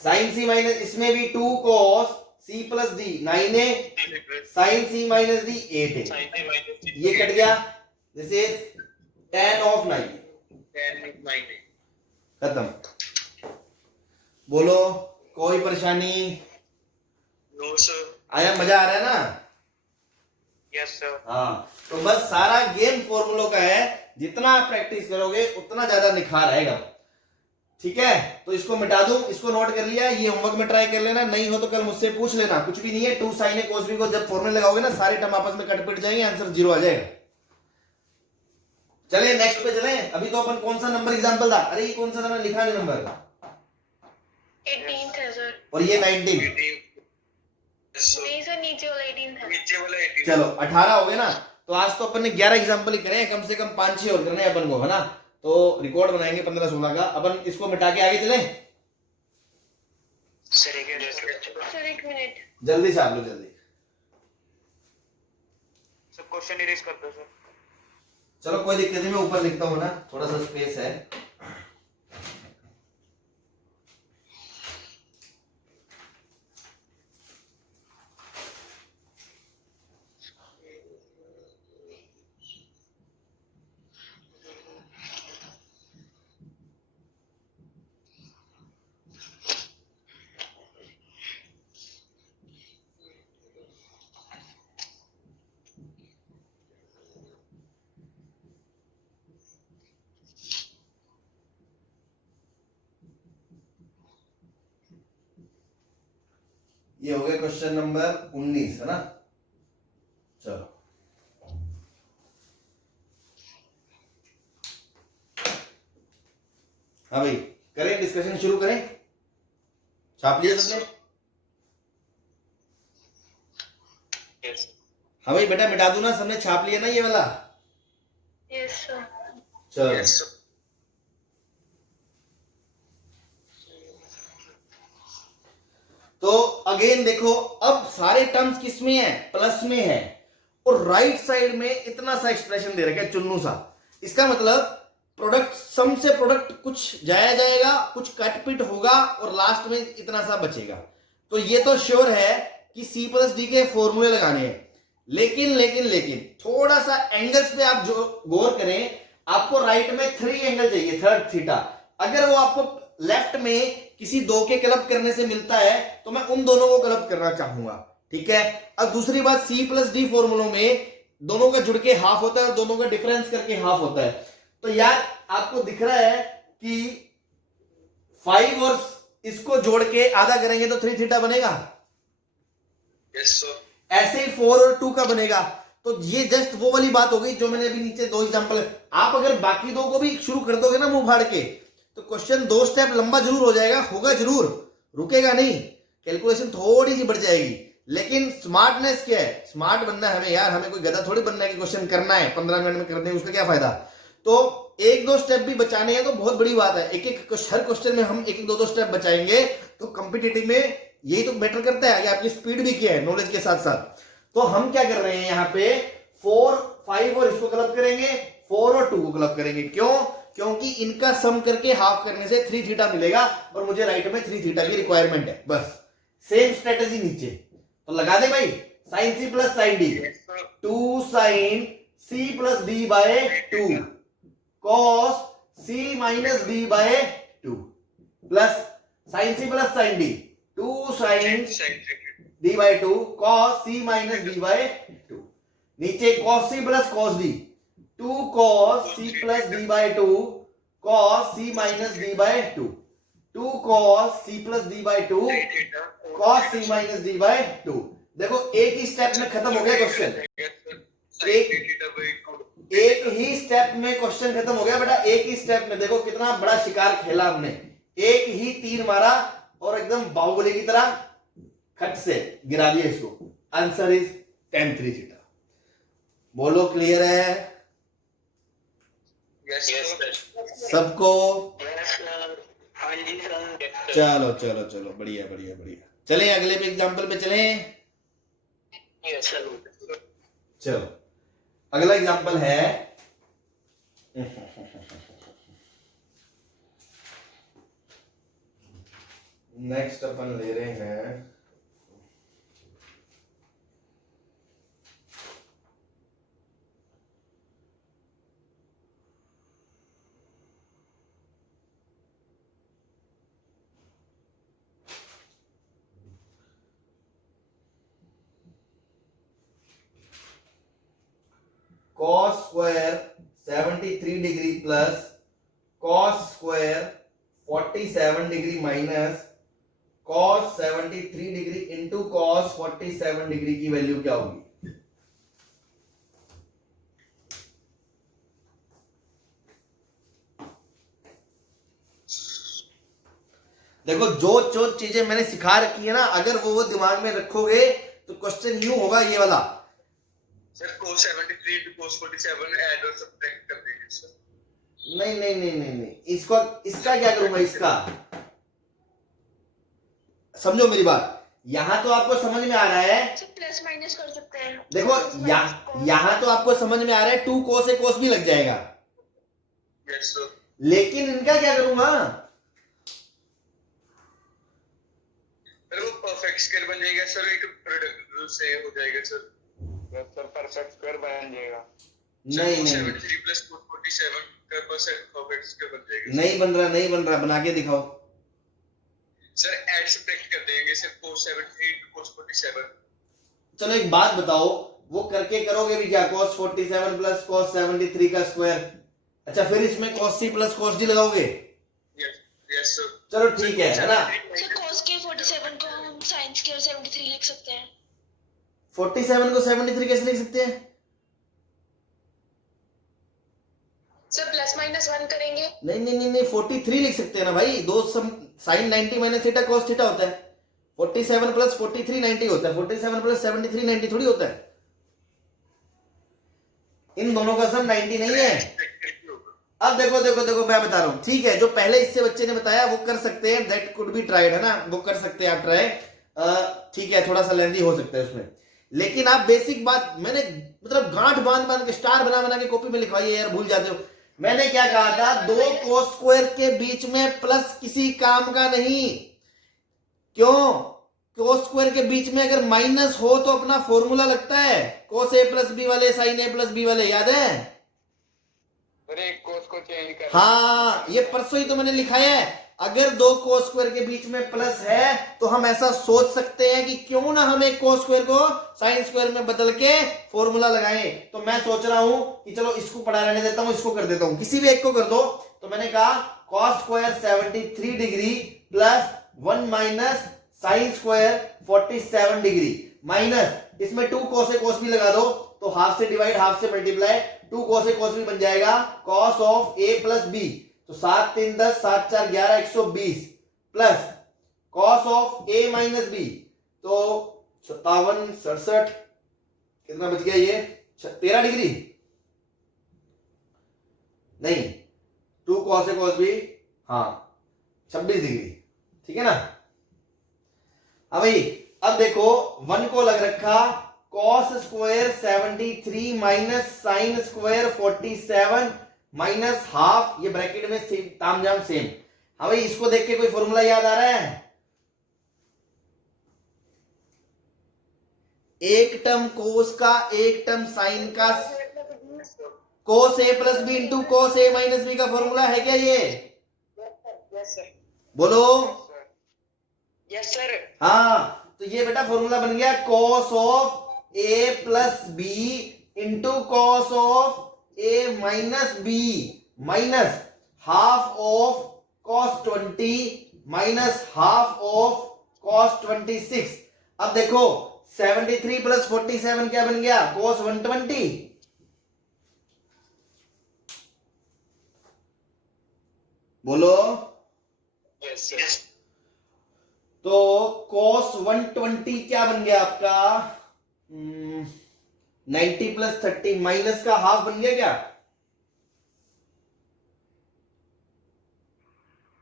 sin c minus, इसमें भी 2 cos c plus d 9a sin c minus d 8a, Sin a minus c. ये cut गया, this is tan of 9 Tan 9a. खत्म। बोलो कोई परेशानी? No, sir. आया, मजा आ रहा है ना? Yes sir. हाँ, तो बस सारा गेम फॉर्मूलों का है, जितना आप प्रैक्टिस करोगे उतना ज्यादा निखार आएगा। ठीक है, तो इसको मिटा दूं, इसको नोट कर लिया, ये होमवर्क में ट्राई कर लेना, नहीं हो तो कल मुझसे पूछ लेना, कुछ भी नहीं है। 2 sin a cos b को जब फॉर्मूले लगाओगे ना, सारे टर्म आपस में कट पिट जाएंगे, आंसर 0 आ जाएगा। चले नेक्स्ट पे चले। अभी तो अपन कौन सा नंबर एग्जांपल था? अरे ये कौन सा था, मैंने लिखा नहीं नंबर, 18th है सर। और ये 19। 18. Yes, sir. नहीं सर, नीचे वाला 18th है। नीचे वाला 18. चलो 18 हो गए ना, तो आज तो अपन ने 11 एग्जांपल ही करे हैं, कम से कम 5-6 और करने हैं अपन को, है ना? तो रिकॉर्ड बनाएंगे 15-16 का। अपन इसको मिटा के आगे चले। सर एक सर 1 मिनट। जल्दी से आप लोग, जल्दी। सर क्वेश्चन इरेज कर दो सर। चलो कोई दिक्कत नहीं, मैं ऊपर लिखता हूँ ना, थोड़ा सा स्पेस है। ये हो गया क्वेश्चन नंबर 19, है ना? चलो हाँ भाई, करें डिस्कशन शुरू करें? छाप लिया सबने? Yes. हाँ भाई बेटा, मिटा दूं ना, सबने छाप लिया ना ये वाला? Yes sir. चलो Yes, sir. तो अगेन देखो, अब सारे टर्म्स किस में है? प्लस में है, और राइट साइड में इतना सा एक्सप्रेशन दे रखा है चुन्नू सा, इसका मतलब प्रोडक्ट सम से प्रोडक्ट कुछ जाया जाएगा, कुछ कट पिट होगा और लास्ट में इतना सा बचेगा। तो ये तो श्योर है कि सी प्लस डी के फॉर्मूले लगाने हैं। लेकिन लेकिन लेकिन थोड़ा सा एंगल्स पे आप जो गौर करें, आपको राइट में 3 एंगल चाहिए, थर्ड थीटा। अगर वो आपको लेफ्ट में किसी दो के क्लब करने से मिलता है तो मैं उन दोनों को क्लब करना चाहूंगा, ठीक है। अब दूसरी बात, सी प्लस डी फॉर्मूलों में दोनों का जुड़ के हाफ होता है और दोनों का डिफरेंस करके हाफ होता है। तो यार आपको दिख रहा है कि 5 और इसको जोड़ के आधा करेंगे तो 3 थीटा बनेगा। Yes sir. ऐसे ही 4 और 2 का बनेगा। तो ये जस्ट वो वाली बात हो गई जो मैंने अभी नीचे 2 एग्जांपल। आप अगर बाकी 2 को भी शुरू कर दोगे ना मुंह फाड़ के, तो क्वेश्चन 2 स्टेप लंबा जरूर हो जाएगा, होगा जरूर, रुकेगा नहीं, कैलकुलेशन थोड़ी सी बढ़ जाएगी। लेकिन स्मार्टनेस क्या है, स्मार्ट बनना है हमें यार, हमें कोई गधा थोड़ी बनना है कि क्वेश्चन करना है 15 मिनट में कर देंगे, उसका क्या फायदा। तो 1-2 स्टेप भी बचाने हैं तो बहुत बड़ी बात है। हर क्वेश्चन में हम 1-2 स्टेप बचाएंगे तो कॉम्पिटिटिव में यही तो मैटर करता है कि आपकी स्पीड भी क्या है नॉलेज के साथ साथ। तो हम क्या कर रहे हैं यहाँ पे 4, 5 और इसको क्लब करेंगे, 4 और 2 को क्लब करेंगे। क्यों? क्योंकि इनका सम करके हाफ करने से 3 थीटा मिलेगा और मुझे राइट में 3 थीटा की रिक्वायरमेंट है। बस सेम स्ट्रेटेजी नीचे तो लगा दे भाई, sine C plus sine D, 2 sine C plus D by 2 cos C minus D by 2 plus sine C plus sine D 2 sine D by 2 cos C minus D by 2, नीचे cos C plus cos D 2 cos C plus D by 2 cos C minus D by 2 2 cos C plus D by 2 cos C minus D by 2। देखो एक ही step में खत्म हो गया question, एक ही step में question खत्म हो गया बेटा। एक ही स्टेप में देखो कितना बड़ा शिकार खेला हमने, एक ही तीर मारा और एकदम बाहुबली की तरह खट से गिरा दिया इसको। Answer is tan 3 theta. बोलो क्लियर है सबको? चलो चलो चलो, बढ़िया बढ़िया बढ़िया। चलें अगले पे एग्जांपल पे चलें। चलो अगला एग्जांपल है नेक्स्ट अपन ले रहे हैं cos square 73 degree plus cos square 47 degree minus cos 73 degree into cos 47 degree की वैल्यू क्या होगी? देखो जो चीजें मैंने सिखा रखी है ना, अगर वो दिमाग में रखोगे तो क्वेश्चन यूं होगा ये वाला। Sir cos 73 to cos 47 add और सब्ट्रैक्ट कर देंगे सर। नहीं नहीं नहीं नहीं नहीं, इसका क्या करूंगा? इसका समझो मेरी बात, यहां तो आपको समझ में आ रहा है, प्लस माइनस कर सकते हैं। देखो यहां तो आपको समझ में आ रहा है 2 cos a cos भी लग जाएगा। Yes sir. लेकिन इनका क्या करूंगा? सर वो परफेक्ट स्क्वायर बन जाएगा सर, एक प्रोडक्ट रूल से हो जाएगा सर। सर परफेक्ट स्क्वायर बन जाएगा। नहीं नहीं 73 प्लस 47 का परफेक्ट स्क्वायर बन जाएगा। नहीं बन रहा, नहीं बन रहा, बना के दिखाओ सर। ऐड सब्ट्रैक्ट कर देंगे सर, cos 73 to cos 47। चलो एक बात बताओ, वो करके करोगे भी क्या? cos 47 प्लस cos 73 का स्क्वायर। अच्छा फिर इसमें cos c plus cos d लगाओगे? Yes sir. चलो ठीक है ना। सर cos के 47 को हम sin के 73 लिख सकते हैं। 47 को 73 कैसे लिख सकते हैं? सर प्लस माइनस 1 करेंगे। नहीं नहीं नहीं नहीं, 43 लिख सकते हैं ना भाई। दो साइन 90 माइनस थीटा cos थीटा होता है। 47 प्लस 43 90 होता है, 47 प्लस 73 90 थोड़ी होता है। इन दोनों का सम 90 नहीं है। अब देखो देखो देखो मैं बता रहा हूं, ठीक है, जो पहले इससे बच्चे ने बताया वो कर सकते हैं, दैट कुड बी ट्राइड, है ना, वो कर सकते हैं आप ट्राई। ठीक है, थोड़ा सा लेंथी हो सकता है उसमें। लेकिन आप बेसिक बात मैंने मतलब गांठ बांध बांध के स्टार बना बना के कॉपी में लिखवाइए यार, भूल जाते हो। मैंने क्या कहा था, दो कोस स्क्वायर के बीच में प्लस किसी काम का नहीं। क्यों? कोस स्क्वायर के बीच में अगर माइनस हो तो अपना फॉर्मूला लगता है, कोस ए प्लस बी वाले, साइन ए प्लस बी वाले, याद है? अरे एक कोस को चेंज कर। हाँ, ये परसों ही तो मैंने लिखाया है। अगर दो कोस स्क्वायर के बीच में प्लस है तो हम ऐसा सोच सकते हैं कि क्यों ना हम एक कोस स्क्वायर को साइन स्क्वायर में बदल के फॉर्मूला लगाएं। तो मैं सोच रहा हूं कि चलो इसको पढ़ा रहने देता हूं, इसको कर देता हूं, किसी भी एक को कर दो। तो मैंने कहा cos square 73 degree plus 1 minus sine square 47 degree minus इसमें 2 कोस ए कोस भी लगा दो तो हाफ से डिवाइड हाफ से मल्टीप्लाई, 2 कोस ए कोस भी बन जाएगा cos of A plus B. तो 7 3 10 7 4 11 120 plus cos of A minus B, तो 57 67 कितना बच गया ये 13 डिग्री नहीं, 2 कॉस ए कॉस बी, हाँ 26 डिग्री, ठीक है ना। अब भाई अब देखो 1 को लग रखा cos square 73 minus sine square 47 minus half, ये ब्रैकेट में सेम तामझाम सेम। हाँ भाई इसको देख के कोई फॉर्मूला याद आ रहा है? एक टर्म कोस का एक टर्म साइन का, cos A plus B into cos A minus B का फॉर्मूला है क्या ये? Yes sir. बोलो। Yes sir. हाँ, तो ये बेटा फॉर्मूला बन गया cos of A plus B into cos of A minus B minus half of cos 20 minus half of cos 26। अब देखो 73 प्लस 47 क्या बन गया? कॉस 120। बोलो। Yes sir. तो cos 120 क्या बन गया आपका? 90 प्लस 30 माइनस का हाफ बन गया क्या?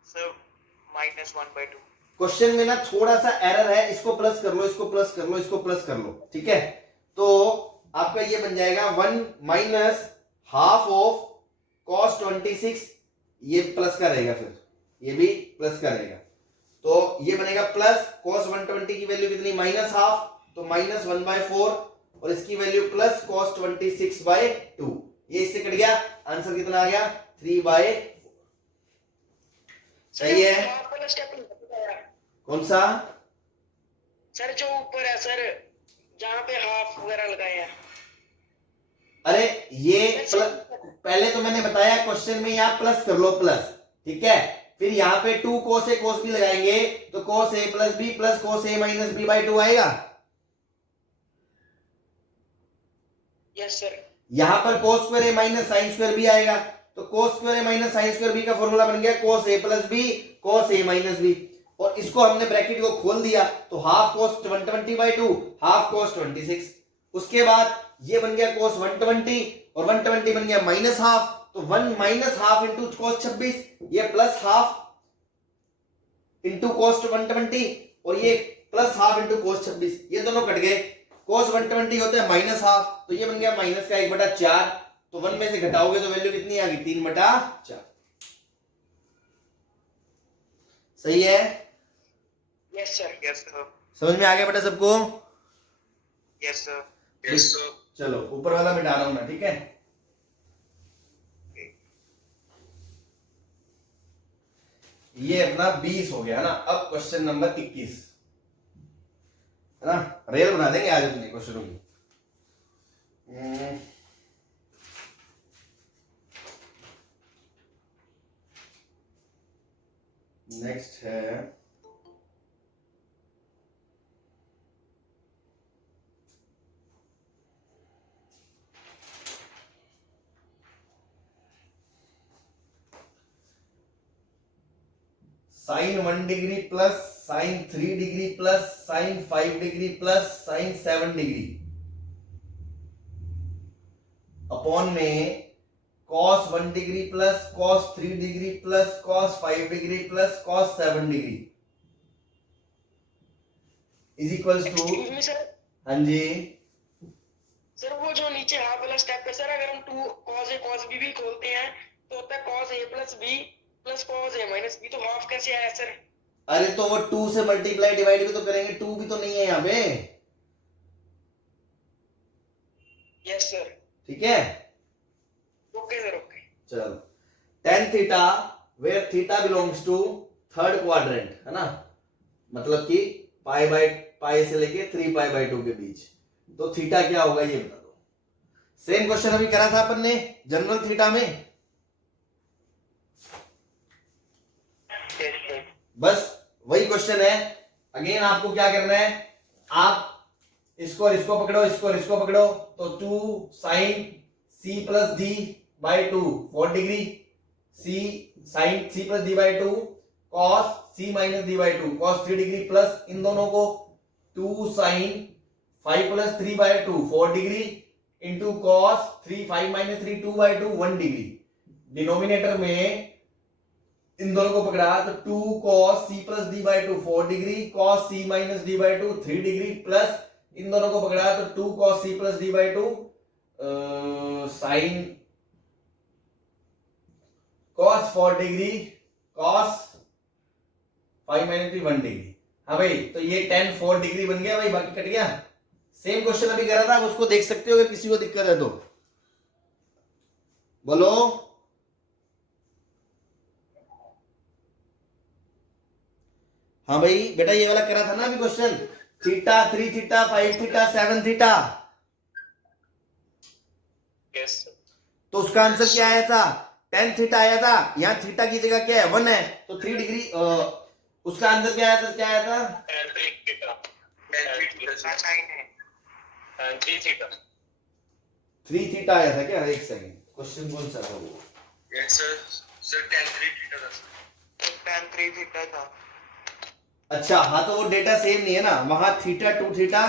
सर -1/2। क्वेश्चन में ना थोड़ा सा एरर है, इसको प्लस कर लो, इसको प्लस कर लो, इसको प्लस कर लो, ठीक है। तो आपका ये बन जाएगा 1 माइनस हाफ ऑफ cos 26, ये प्लस का रहेगा, फिर ये भी प्लस का रहेगा, तो ये बनेगा प्लस cos 120 की वैल्यू कितनी? माइनस हाफ, तो माइनस 1/4 और इसकी वैल्यू प्लस cos 26/2, ये इससे कट गया, आंसर कितना आ गया? 3/4। सही है। कौन सा सर? जो ऊपर है सर, जहाँ पे हाफ वगैरह लगाए हैं। अरे ये प्लस, पहले तो मैंने बताया क्वेश्चन में यहाँ प्लस कर लो, प्लस, ठीक है। फिर यहाँ पे 2 cos a cos b लगाएंगे तो cos a plus b plus cos a minus b/2 आएगा। Yes sir. यहाँ पर cos square a minus sine square b आएगा, तो cos square a minus sine square b का फॉर्मूला बन गया cos a plus b cos a minus b, और इसको हमने ब्रैकेट को खोल दिया तो हाफ cos 120/2 हाफ cos 26। उसके बाद ये बन गया cos 120 और 120 बन गया माइनस हाफ, तो 1 माइनस हाफ इंटू cos 26, ये प्लस हाफ इंटू cos 120 और ये प्लस हाफ इंटू cos 26, ये दोनों कट गए। cos 120 होता है माइनस हाफ, तो ये बन गया माइनस का 1/4, तो 1 में से घटाओगे तो वैल्यू कितनी आ गई? 3/4। सही है। Yes sir. Yes sir. समझ में आ गया बेटा सबको? Yes sir. Yes, sir. चलो ऊपर वाला मिटा रहा हूं मैं, ठीक है। ये अपना 20 हो गया ना। अब क्वेश्चन नंबर 21 है ना, रेल बना देंगे आज अपने क्वेश्चनों की। नेक्स्ट है sine 1 degree plus sine 3 degree plus sine 5 degree plus sine 7 degree upon में cos 1 degree plus cos 3 degree plus cos 5 degree plus cos 7 degree is equals to, हाँ जी, सर वो जो नीचे हाफ वाला स्टेप है सर, अगर हम 2 cos a cos b भी खोलते हैं तो होता है cos a plus b plus cos a minus b, तो हाफ कैसे आया सर? अरे तो वो 2 से मल्टीप्लाई डिवाइड भी तो करेंगे, 2 भी तो नहीं है यहाँ पे। Yes sir. ठीक है, ओके सर, ओके। चलो tan theta where theta belongs to third quadrant, है ना, मतलब कि पाई से लेके 3π/2 के बीच, तो थीटा क्या होगा ये बता दो। सेम क्वेश्चन अभी करा था अपन ने जनरल थीटा में, यस सर। बस वही क्वेश्चन है। अगेन आपको क्या करना है, आप इसको और इसको पकड़ो, इसको और इसको पकड़ो, तो 2 sin c plus d by 2 4 degree, c sin c plus d by 2 cos c minus d by 2 cos 3 degree, plus इन दोनों को 2 sin 5 plus 3 by 2 4 degree into cos 3 5 minus 3 2 by 2 1 degree. Denominator में इन दोनों को पकड़ा तो 2 cos c plus d by 2 4 degree, cos c minus d by 2 3 degree, plus इन दोनों को पकड़ा तो 2 cos c plus d by 2 sin cos 4 degree, cos 5 minus 3 1 degree. हाँ भाई, तो ये tan 4 डिग्री बन गया भाई, बाकी कट गया। सेम क्वेश्चन अभी करा था, आप उसको देख सकते हो अगर किसी को दिक्कत है तो बोलो। हाँ भाई बेटा, ये वाला करा था ना अभी question, theta 3 theta 5 theta 7 theta, yes sir. तो उसका आंसर क्या आया था, tan थीटा आया था। यहाँ थीटा की जगह क्या है 1 है, तो 3 डिग्री, उसका आंसर क्या आया था, क्या आया था, tan 3 थीटा, साइन है। tan 3 theta. 3 थीटा आया था क्या, एक सेकंड, क्वेश्चन कौन सा था वो, Yes, sir. Sir, tan 3 theta था sir. tan 3 थीटा था। अच्छा हाँ, तो वो डेटा सेम नहीं है ना, वहां थीटा 2 थीटा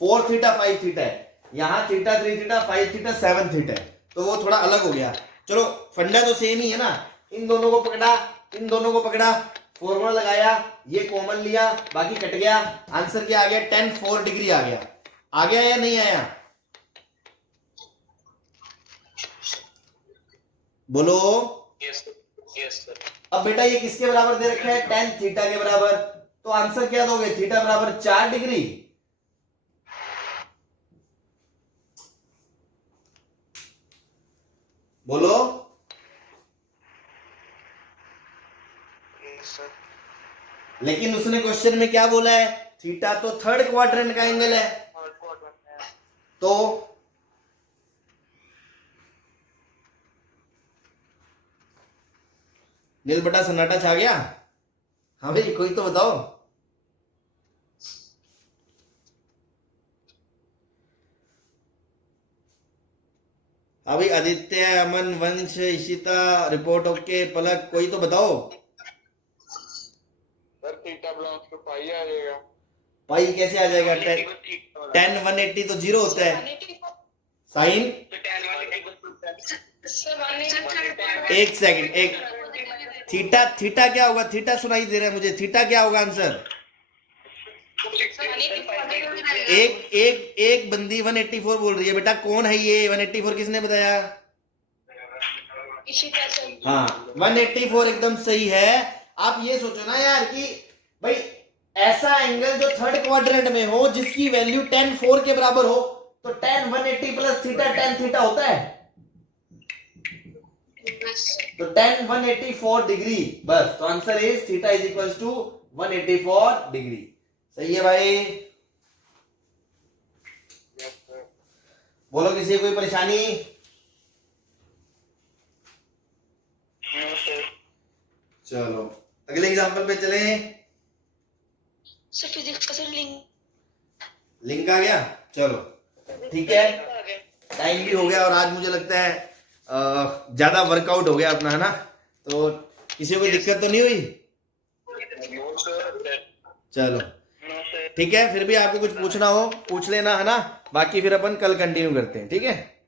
4 थीटा 5 थीटा है, यहाँ थीटा 3 थीटा 5 थीटा 7 थीटा है, तो वो थोड़ा अलग हो गया। चलो फंडा तो सेम ही है ना, इन दोनों को पकड़ा, इन दोनों को पकड़ा, फॉर्मूला लगाया, ये कॉमन लिया, बाकी कट गया, आंसर क्या आ गया, tan 4 डिग्री आ गया। आ गया या नहीं आया, बोलो। Yes sir. अब बेटा ये किसके बराबर दे रखा है, tan थीटा के बराबर, तो आंसर क्या दोगे, थीटा बराबर 4 डिग्री। बोलो। Yes sir. लेकिन उसने क्वेश्चन में क्या बोला है, थीटा तो थर्ड क्वाड्रेंट का एंगल है, तो नील बटा सन्नाटा छा गया। हाँ भाई कोई तो बताओ। अभी आदित्य, अमन, वंश, इशिता, रिपोर्ट ओके, पलक, कोई तो बताओ। सर थीटा बिलोंग्स टू पाई आ जाएगा। पाई कैसे आ जाएगा, tan 180 तो 0 होता है, साइन, एक सेकंड, एक थीटा, थीटा क्या होगा, थीटा सुनाई दे रहा है मुझे, थीटा क्या होगा आंसर, एक बंदी 184 बोल रही है, बेटा कौन है ये 184, किसने बताया, हाँ 184 एकदम सही है। आप ये सोचो ना यार कि भाई ऐसा एंगल जो थर्ड क्वाड्रेंट में हो जिसकी वैल्यू tan 4 के बराबर हो, तो tan 180 plus theta tan theta होता है, तो tan 184 डिग्री, बस तो answer is theta is equals to 184 degree. सही है भाई, बोलो किसी को कोई परेशानी। चलो अगले एग्जांपल पे चले। सर फिजिक्स का सर लिंक आ गया, चलो ठीक है, टाइम भी हो गया और आज मुझे लगता है ज्यादा वर्कआउट हो गया अपना, है ना, तो किसी को कोई दिक्कत तो नहीं हुई। चलो ठीक है, फिर भी आपको कुछ पूछना हो पूछ लेना, है ना, बाकी फिर अपन कल कंटिन्यू करते हैं, ठीक है।